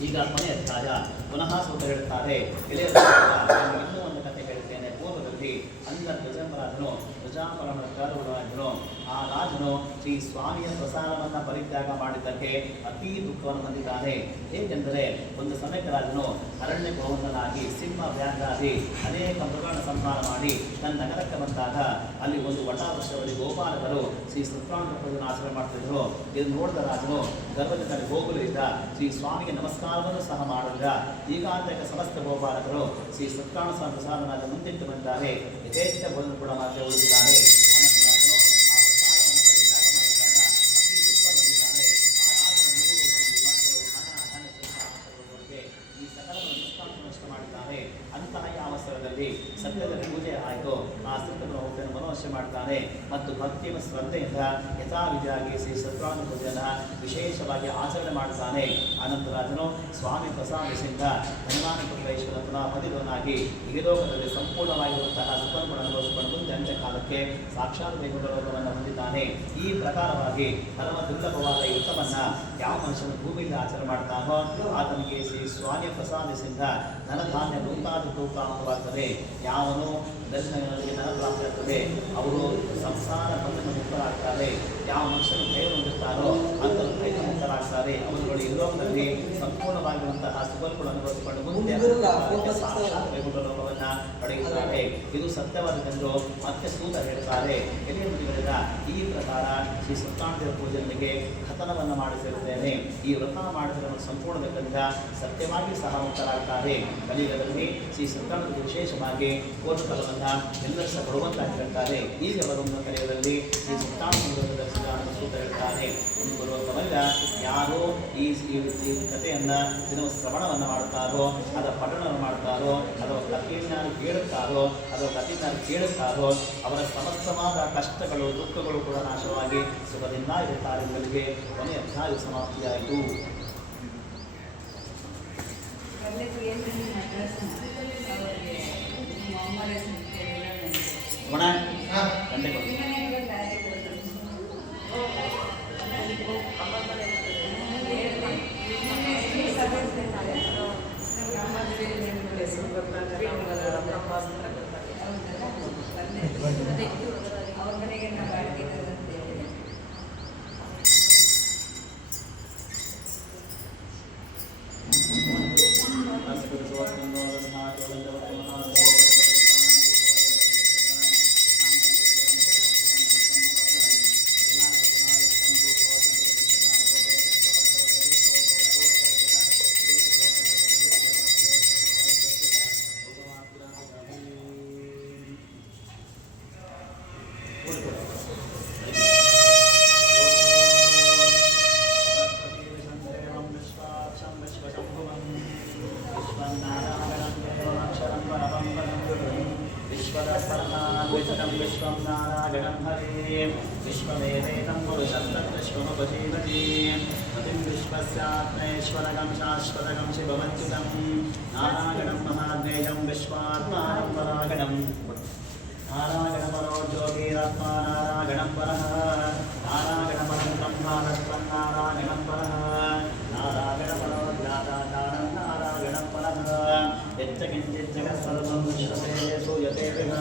ಈಗ ಕೊನೆಯ ಅಧ್ಯಾಯ ಪುನಃ ಸೂತ್ರ ಹೇಳುತ್ತಾರೆ. ಇನ್ನೂ ಒಂದು ಕಥೆ ಹೇಳ್ತೇನೆ. ಪೂರ್ವದಲ್ಲಿ ಅಂದ ಧ್ವಜಂಬರಾಜನು ಧ್ವಜಾಪರಮದ ಕಾಲುಗಳಾದನು. ಆ ರಾಜನು ಶ್ರೀ ಸ್ವಾಮಿಯ ಪ್ರಸಾದವನ್ನು ಪರಿತ್ಯಾಗ ಮಾಡಿದ್ದಕ್ಕೆ ಅತೀ ದುಃಖವನ್ನು ಹೊಂದಿದ್ದಾನೆ. ಏಕೆಂದರೆ ಒಂದು ಸಮಯಕ್ಕೆ ರಾಜನು ಅರಣ್ಯ ಗೋವಂದನಾಗಿ ಸಿಂಹ ವ್ಯಾಘ್ರಾದಿ ಅನೇಕ ಮೃಗಗಳನ್ನು ಸಂಹಾರ ಮಾಡಿ ತನ್ನ ನಗರಕ್ಕೆ ಬಂದಾಗ ಅಲ್ಲಿ ಒಂದು ವಟಾವೃಕ್ಷದಲ್ಲಿ ಗೋಪಾಲಕರು ಶ್ರೀ ಸತ್ಯನಾರಾಯಣ ಪೂಜೆಯನ್ನು ಆಚರಣೆ ಮಾಡ್ತಿದ್ರು. ಇದನ್ನು ನೋಡಿದ ರಾಜನು ಗರ್ಭದಿಂದ ಹೋಗಲು ಇದ್ದ ಶ್ರೀ ಸ್ವಾಮಿಗೆ ನಮಸ್ಕಾರವನ್ನು ಸಹ ಮಾಡಿದ. ಈಗಾಂತಕ ಸಮಸ್ತ ಗೋಪಾಲಕರು ಶ್ರೀ ಸತ್ಯನಾರಾಯಣ ಪ್ರಸಾದನಾದ ಮುಂದಿಟ್ಟು ಬಂದಿದ್ದಾರೆ. ಯಥೇಚ್ಛ ಭೋಜನ ಕೂಡ ಮಾತ್ರ ಉಳಿದಿದ್ದಾರೆ. ಅನಂತರ ರಾಜನು ಆ ಪ್ರಸಾದವನ್ನು ಪರಿತ್ಯಾಗ ಮಾಡಿದಾಗ ಅತಿ ದುಃಖ ಬಂದಿದ್ದಾನೆ. ಆ ರಾಜನ 3 ಮಂದಿ ಮಕ್ಕಳು ಈ ಸಕಲವನ್ನು ನಿಷ್ಕಾಂತ ಮಾಡಿದ್ದಾನೆ. ಅಂತಹ ಈ ಅವಸರದಲ್ಲಿ ಸತ್ಯದ ಪೂಜೆ ಆಯಿತು. ಆ ಸತ್ಯದ ಹೋಗ್ತಾನೆ ಮನೋವಶ ಮಾಡ್ತಾನೆ ಮತ್ತು ಭಕ್ತಿಯ ಶ್ರದ್ಧೆಯಿಂದ ಯಥಾವಿಧಿಯಾಗಿ ಶ್ರೀ ಸತ್ಯನಾರಾಯಣ ಪೂಜೆಯನ್ನು ವಿಶೇಷವಾಗಿ ಆಚರಣೆ ಮಾಡ್ತಾನೆ. ಅನಂತರ ರಾಜನು ಸ್ವಾಮಿ ಪ್ರಸಾದಿಸಿದ ಧನ್ಯವಾದ ಪುನಃ ಹೊಂದಿದವನಾಗಿ ಈ ಲೋಕದಲ್ಲಿ ಸಂಪೂರ್ಣವಾಗಿರುವಂತಹ ಸುಖವನ್ನು ಅನುಭವಿಸಿಕೊಂಡು ಮುಂದೆ ಅಂತ್ಯಕಾಲಕ್ಕೆ ಸಾಕ್ಷಾತ್ ವೈಕುಂಠ ಲೋಕವನ್ನು ಹೊಂದಿದ್ದಾನೆ. ಈ ಪ್ರಕಾರವಾಗಿ ಪರಮ ದುರ್ಲಭವಾದ ಯುದ್ಧವನ್ನ ಯಾವ ಮನುಷ್ಯನು ಭೂಮಿಯಲ್ಲಿ ಆಚರಣೆ ಮಾಡ್ತಾನೋ ಆತನಿಗೆ ಶ್ರೀ ಸ್ವಾಮಿಯ ಪ್ರಸಾದಿಸಿದ ಧನಧಾನ್ಯ ಮುಂತಾದದ್ದು ಪ್ರಾಪ್ತವಾಗ್ತದೆ. ಯಾವನು ದರ್ಶನಗಳಿಗೆ ಧನ ಪ್ರಾಪ್ತಿಯಾಗ್ತದೆ ಅವರು ಸಂಸಾರ ಬಂಧನ ಮುಕ್ತರಾಗ್ತಾರೆ. ಯಾವ ಮನುಷ್ಯನು ದೈವ ಹೊಂದಿರ್ತಾರೋ ಅಂತರು ದೈವ ಮುಕ್ತರಾಗ್ತಾರೆ. ಅವರುಗಳು ಈ ಲೋಕದಲ್ಲಿ ಸಂಪೂರ್ಣವಾಗಿರುವಂತಹ ಸುಖಗಳು ಅನುಭವಿಸಿಕೊಂಡು ಮುಂದೆ ಸಾಕ್ಷಾತ್ ವೈಕುಂಠ ಲೋಕವನ್ನ ಪಡೆಯುತ್ತಾರೆ. ಇದು ಸತ್ಯವಾದದೆಂದು ಮತ್ತೆ ಸೂತ ಹೇಳ್ತಾರೆ. ಎಲ್ಲಿ ಮುಗಿದ ಈ ಪ್ರಕಾರ ಶ್ರೀ ಸತ್ಯನಾರಾಯಣ ಪೂಜೆಯೊಂದಿಗೆ ಕಥನವನ್ನು ಮಾಡಿಸಿರುತ್ತೇನೆ. ಈ ವ್ರತ ಮಾಡಿದರೆ ಸಂಪೂರ್ಣದಿಂದ ಸತ್ಯವಾಗಿ ಸಹ ಮುಕ್ತರಾಗ್ತಾರೆ. ಕಲಿಯುಗದಲ್ಲಿ ಶ್ರೀ ಸತ್ಯನಾರಾಯಣ ವಿಶೇಷವಾಗಿ ಕೋಟುಕಲವನ್ನು ಎಲ್ಲರೂ ಸಹ ಬರುವಂತಾಗಿ ಹೇಳ್ತಾರೆ. ಈಗ ಬರುವ ಕಲಿಯುಗದಲ್ಲಿ ಶ್ರೀ ಸತ್ಯನಾರಾಯಣ ದರ್ಶನ ಸೂತ್ರ ಹೇಳ್ತಾರೆ. ಒಂದು ಬರುವಂತವಲ್ಲ ಯಾರು ಈ ಕಥೆಯನ್ನ ದಿನವ ಶ್ರವಣವನ್ನು ಮಾಡುತ್ತಾರೋ ಅದರ ಪಠಣವನ್ನು ಮಾಡುತ್ತಾರೋ ಅಥವಾ ಕಥೆಯನ್ನು ಕೇಳುತ್ತಾರೋ ಅಥವಾ ಕಥೆಯನ್ನು ಕೇಳುತ್ತಾರೋ ಅವರ ಸಮಸ್ತವಾದ ಕಷ್ಟಗಳು ದುಃಖಗಳು ಕೂಡ ನಾಶವಾಗಿ ಸುಖದಿಂದ ಇರುತ್ತಾರೆ ಎಂಬುದಕ್ಕೆ ಕೊನೆಯ ಅಧ್ಯಾಯ ಸಮಾಪ್ತಿಯಾಯಿತು. विश्वं नारायणं हरे विश्वमेवेदं पुरुषं तद्विश्वमुपजीवति पतिं विश्वस्यात्मेश्वरगं शाश्वतगं शिवमच्युतं नारायणं महाज्ञेयं विश्वात्मानं परागणं नारायणपरो ज्योतिरात्मा नारायणं परः नारायणपरं ब्रह्मानस्त्वं नारायणं परः नारायणपरो ज्ञाताकारं नारायणं परः यच्च सर्वं विश्वसे सूयते विना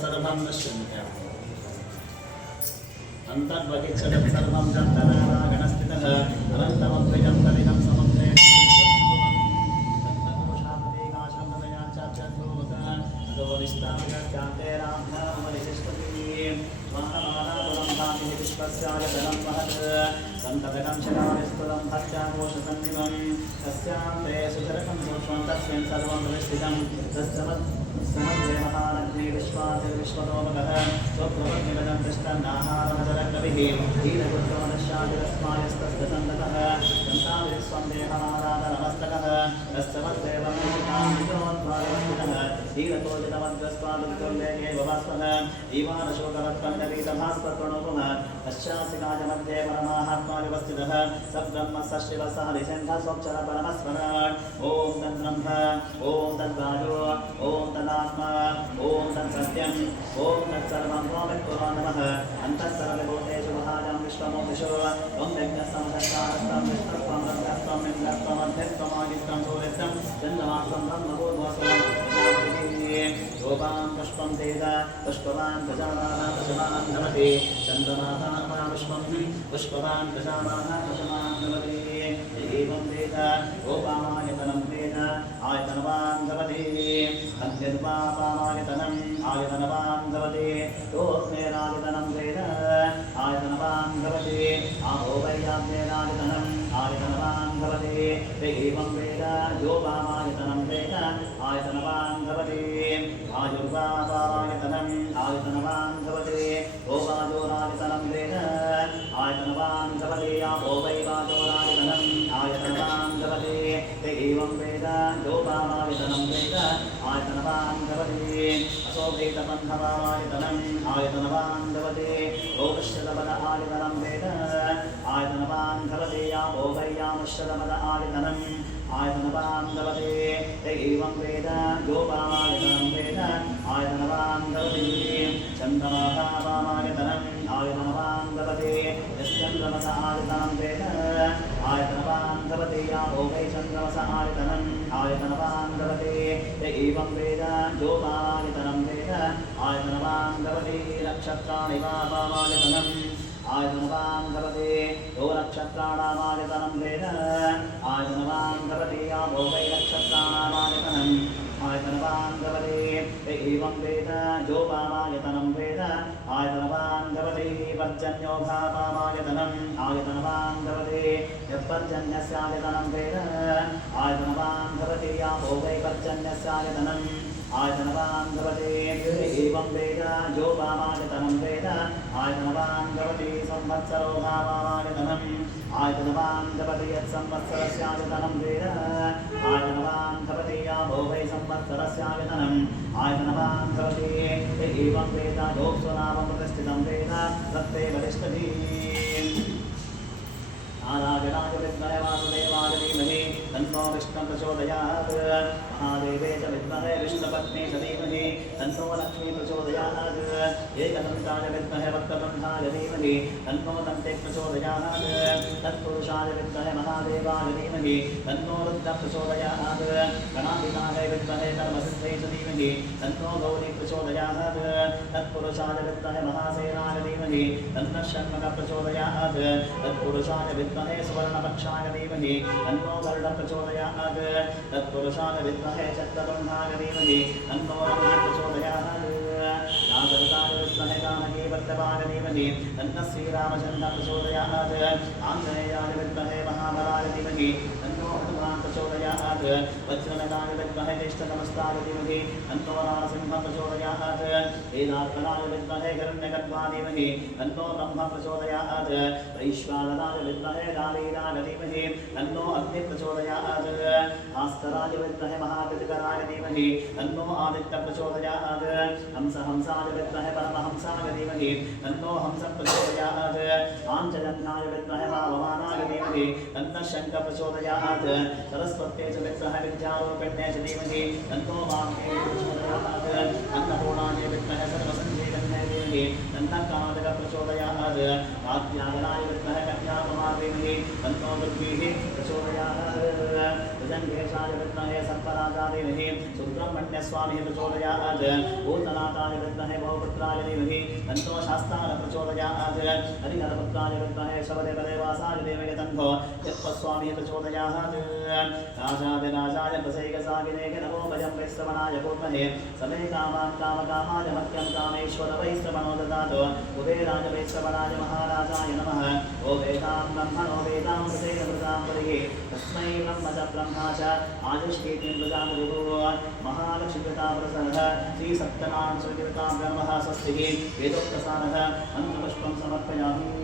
सर्वं नश्यन्ते अन्तर्बहिर्जगत् सर्वं जन्तनारायणस्थितः अनन्तमद्वयं कलिनं समुद्रे संततकं शिलाविस्तुतं भक्त्याघोषसन्निभं तस्यां ते सुचरकं सूक्ष्मं तस्मिन् सर्वं प्रतिष्ठितं तस्समद्वे महानग्ने विश्वातिर्विश्वतोमकः स्वप्रवद्निगतं तिष्ठन्नाहारमजरकविः हीनपुत्रमनश्यादिरस्मायस्तस्य सन्ततः सन्ताविस्वं देहमाराधनमस्तकः नीलकोजितमद्रस्वादुर्गोल्लेखे भवास्मः ईवानशोकवत्पन्नवीतभास्पत्वणोपमः पश्चासिकाज मध्ये परमात्मा व्यवस्थितः सब्रह्म सशिवसः निशङ्खसोक्षर परमस्मराट् ॐ तद्ब्रह्म ॐ तद्वायो ॐ तदात्मा ॐ तत्सत्यम् ॐ तत्सर्वं त्वमेव नमः अन्तःसर्वभूतेषु महाजं विश्वमोक्षो ॐ यज्ञसंहस्तारस्तं विष्णुत्वं रत्नत्वं इन्द्रत्वमध्यत्वमादित्यं सूर्यत्वं चन्द्रमासं ब्रह्मभूर्भुवस्वं शोभां पुष्पं तेज पुष्पवान् प्रजामाः प्रशमान् नमते चन्द्रमाः पुष्पं पुष्पवान् प्रजामाः प्रशमान् नमते एवं वेद गोपामायतनं वेद आयतनवान् भवति अद्यद्वापामायतनम् आयतनवान् भवति योऽस्मेरायतनं वेद आयतनवान् भवति आहो वैयाज्ञेनायतनम् आयतनवान् भवति एवं वेद योपामायतनं वेद आयतनवान् भवति आयुर्वापामायतनम् आयतनवान् भवति गोपाजोरायतनं वेद आयतनवान् भवति आहो वैवाजोरायतनम् आयतनवान् भवति एवं वेद योपामायतनं वेद आयतनवान् भवति असोभेतबन्धवायतनम् आयतनवान् भवति गोपश्यतपद आयतनं वेद आयतनवान् भवति आहो वैयामश्यतपद आयतनम् आयतनवान् भवति एवं वेद योपामायतनं वेद आयतनवान् भवति चन्द्रमाभावामायतनम् आयतनवान् भवति यश्चन्द्रमस आयतनं वेद आयतनवान् भवति आहो वै चन्द्रमस आयतनम् आयतनवान् भवति एवं वेद योपामायतनं वेद आयतनवान् भवति नक्षत्राणि वापामायतनम् आयतनवान् भवति यो नक्षत्राणामायतनं वेद आयतनवान् भवति आहो वै नक्षत्राणामायतनम् आयतनवान् भवति एवं वेद योपामायतनं वेद आयतनवान् भवति पर्जन्यो भापामायतनम् आयतनवान् भवति यत्पर्जन्यस्यायतनं वेद आयतनवान् भवति आहो वै पर्जन्यस्यायतनम् आयतनवान् भवति एवं वेद योपामायतनं वेद आयतनवान् भवति संवत्सरो भावामायतनम् आयतनवान् भवति यत्संवत्सरस्यायतनं वेद आयतनवान् भवति आहो वै संवत्सरस्यायतनम् आयतनवान् भवति एवं वेद योऽप्सुनामं प्रतिष्ठितं वेद तत्ते वरिष्ठति आराजनाय विद्महे वासुदेवाय धीमहि तन्नो विष्णुः प्रचोदयात् महादेवे च विद्महे विष्णुपत्नी च धीमहि तन्नो लक्ष्मी प्रचोदयात् एकदन्ताय विद्महे वक्रतुण्डाय धीमहि तन्नो दन्ते प्रचोदयात् तत्पुरुषाय विद्महे महादेवाय धीमहि तन्नो रुद्रः प्रचोदयात् गणाधिपाय विद्महे कर्मसिद्ध्यै च धीमहि तन्नो गौरी प्रचोदयात् तत्पुरुषाय विद्महे महासेनाय धीमहि तन्नः षण्मुखः प्रचोदयात् तत्पुरुषाय विद्महे सुवर्णपक्षाय धीमहि तन्नो गरुडः प्रचोदयात् तत्पुरुषाय विद्महे चक्रतुण्डाय धीमहि तन्नो रविः प्रचोदयात् नागरकाय विद्महे कामकीवर्तवाय धीमहि तन्नः श्रीरामचन्द्रः प्रचोदयात् आञ्जनेयाय विद्महे महाबलाय धीमहि तन्नो हनुमान् प्रचोदयात् वज्रनगाय विद्महे ज्येष्ठतमस्ताय धीमहि तन्नो नारसिंहः प्रचोदयात् वेदात्मनाय विद्महे हिरण्यगर्भाय धीमहि तन्नो ब्रह्म प्रचोदयात् वैश्वानराय विद्महे गालीराय धीमहि तन्नो अग्निः प्रचोदयात् भास्कराय विद्महे महाकृतिकराय धीमहि तन्नो आदित्यः प्रचोदयात् हंसाय विद्महे परमहंसाय धीमहि तन्नो हंसः प्रचोदयात् आञ्जन्याय विद्महे वाममानाय धीमहि तन्नः शङ्खः प्रचोदयात् सरस्वत्यै च विद्महे विद्यारूपिण्यै च धीमहि तन्नो वाग्देवी प्रचोदयात् अन्नपूर्णाय विद्महे सर्वसञ्जीवन्यै धीमहि तन्नः कामदगः प्रचोदयात् कात्यायनाय विद्महे कन्याकुमारी धीमहि तन्नो दुर्गीः प्रचोदयात् भुजङ्गेशाय विद्महे सर्पराजाय धीमहि सुब्रह्मण्यस्वामिः प्रचोदयात् भूतनाथाय विद्महे बहुपुत्राय धीमहि तन्नो शास्तारः प्रचोदयात् हरिहरपुत्राय विद्महे शबरिमलेवासाय धीमहि तन्नो यत्पस्वामिः प्रचोदयात् राजाधिराजाय प्रसैकसागिनेक नमो भजं वैश्रवणाय कुर्महे समे कामान् कामकामाय मह्यं कामेश्वर वैश्रवणो ददातु कुबेराय वैश्रवणाय महाराजाय नमः ओ वेदां ब्रह्मणो वेदां प्रसेनमृतां परिः तस्मै ब्रह्म च ब्रह्मा च आयुष्कीर्तिं प्रजापतिः महालक्ष्मीकृता प्रसन्नः श्रीसत्यनारायण सुकृता ब्रह्मः स्वस्तिः वेदोक्तसारः मन्त्रपुष्पं समर्पयामि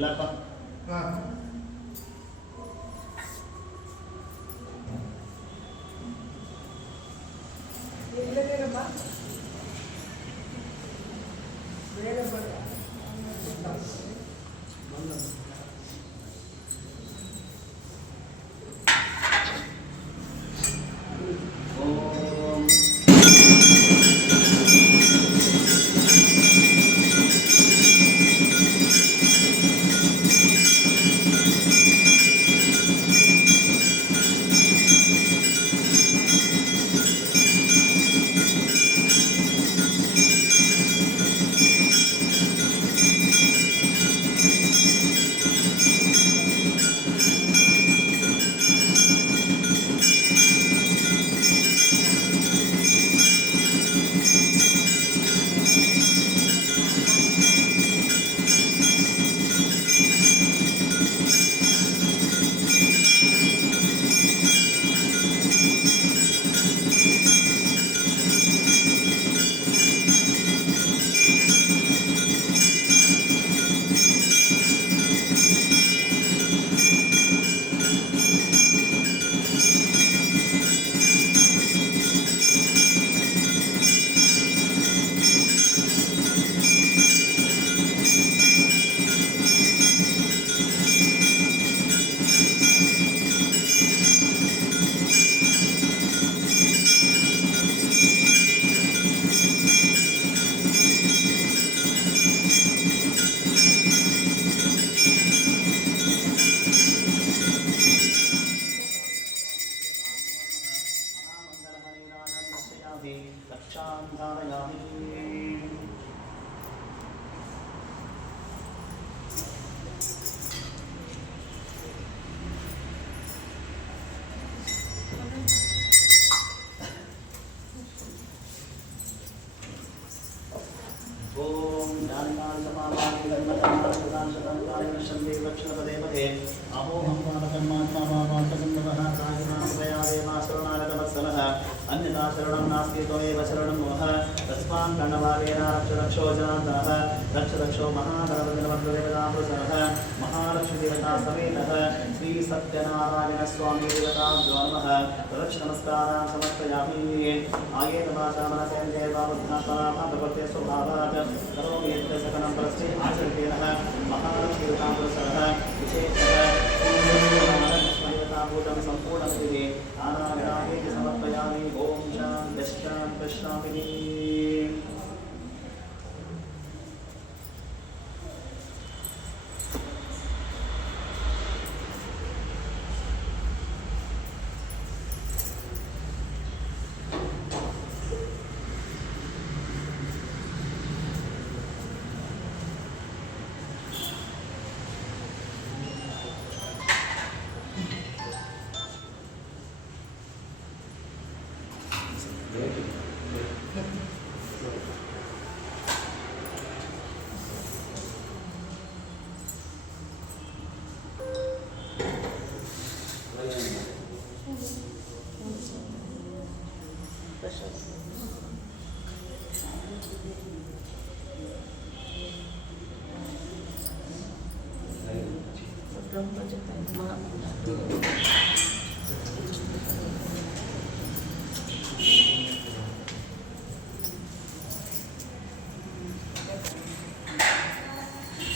ಎಲ್ಲಪ್ಪ शरणं नास्ति त्वमेव शरणं मम तस्मान् कर्णभागेन रक्षो जनार्दनः रक्षो महागणपतिर्वन्द्यदेवतापुरुषः महालक्ष्मीदेवता समेतः श्री सत्यनारायण स्वामी देवताभ्यो नमः प्रदक्षिणनमस्कारान् समर्पयामि आयेन वाचा मनसेन्द्रियर्वा बुद्ध्यात्मनाभावप्रकृते स्वभावात् करोमि यत्र सकलं परस्ते आचरितेनः महालक्ष्मीदेवतापुरुषः विशेषतः देवताभूतं सम्पूर्णमिति आनागणायेति समर्पयामि ओम शान्ति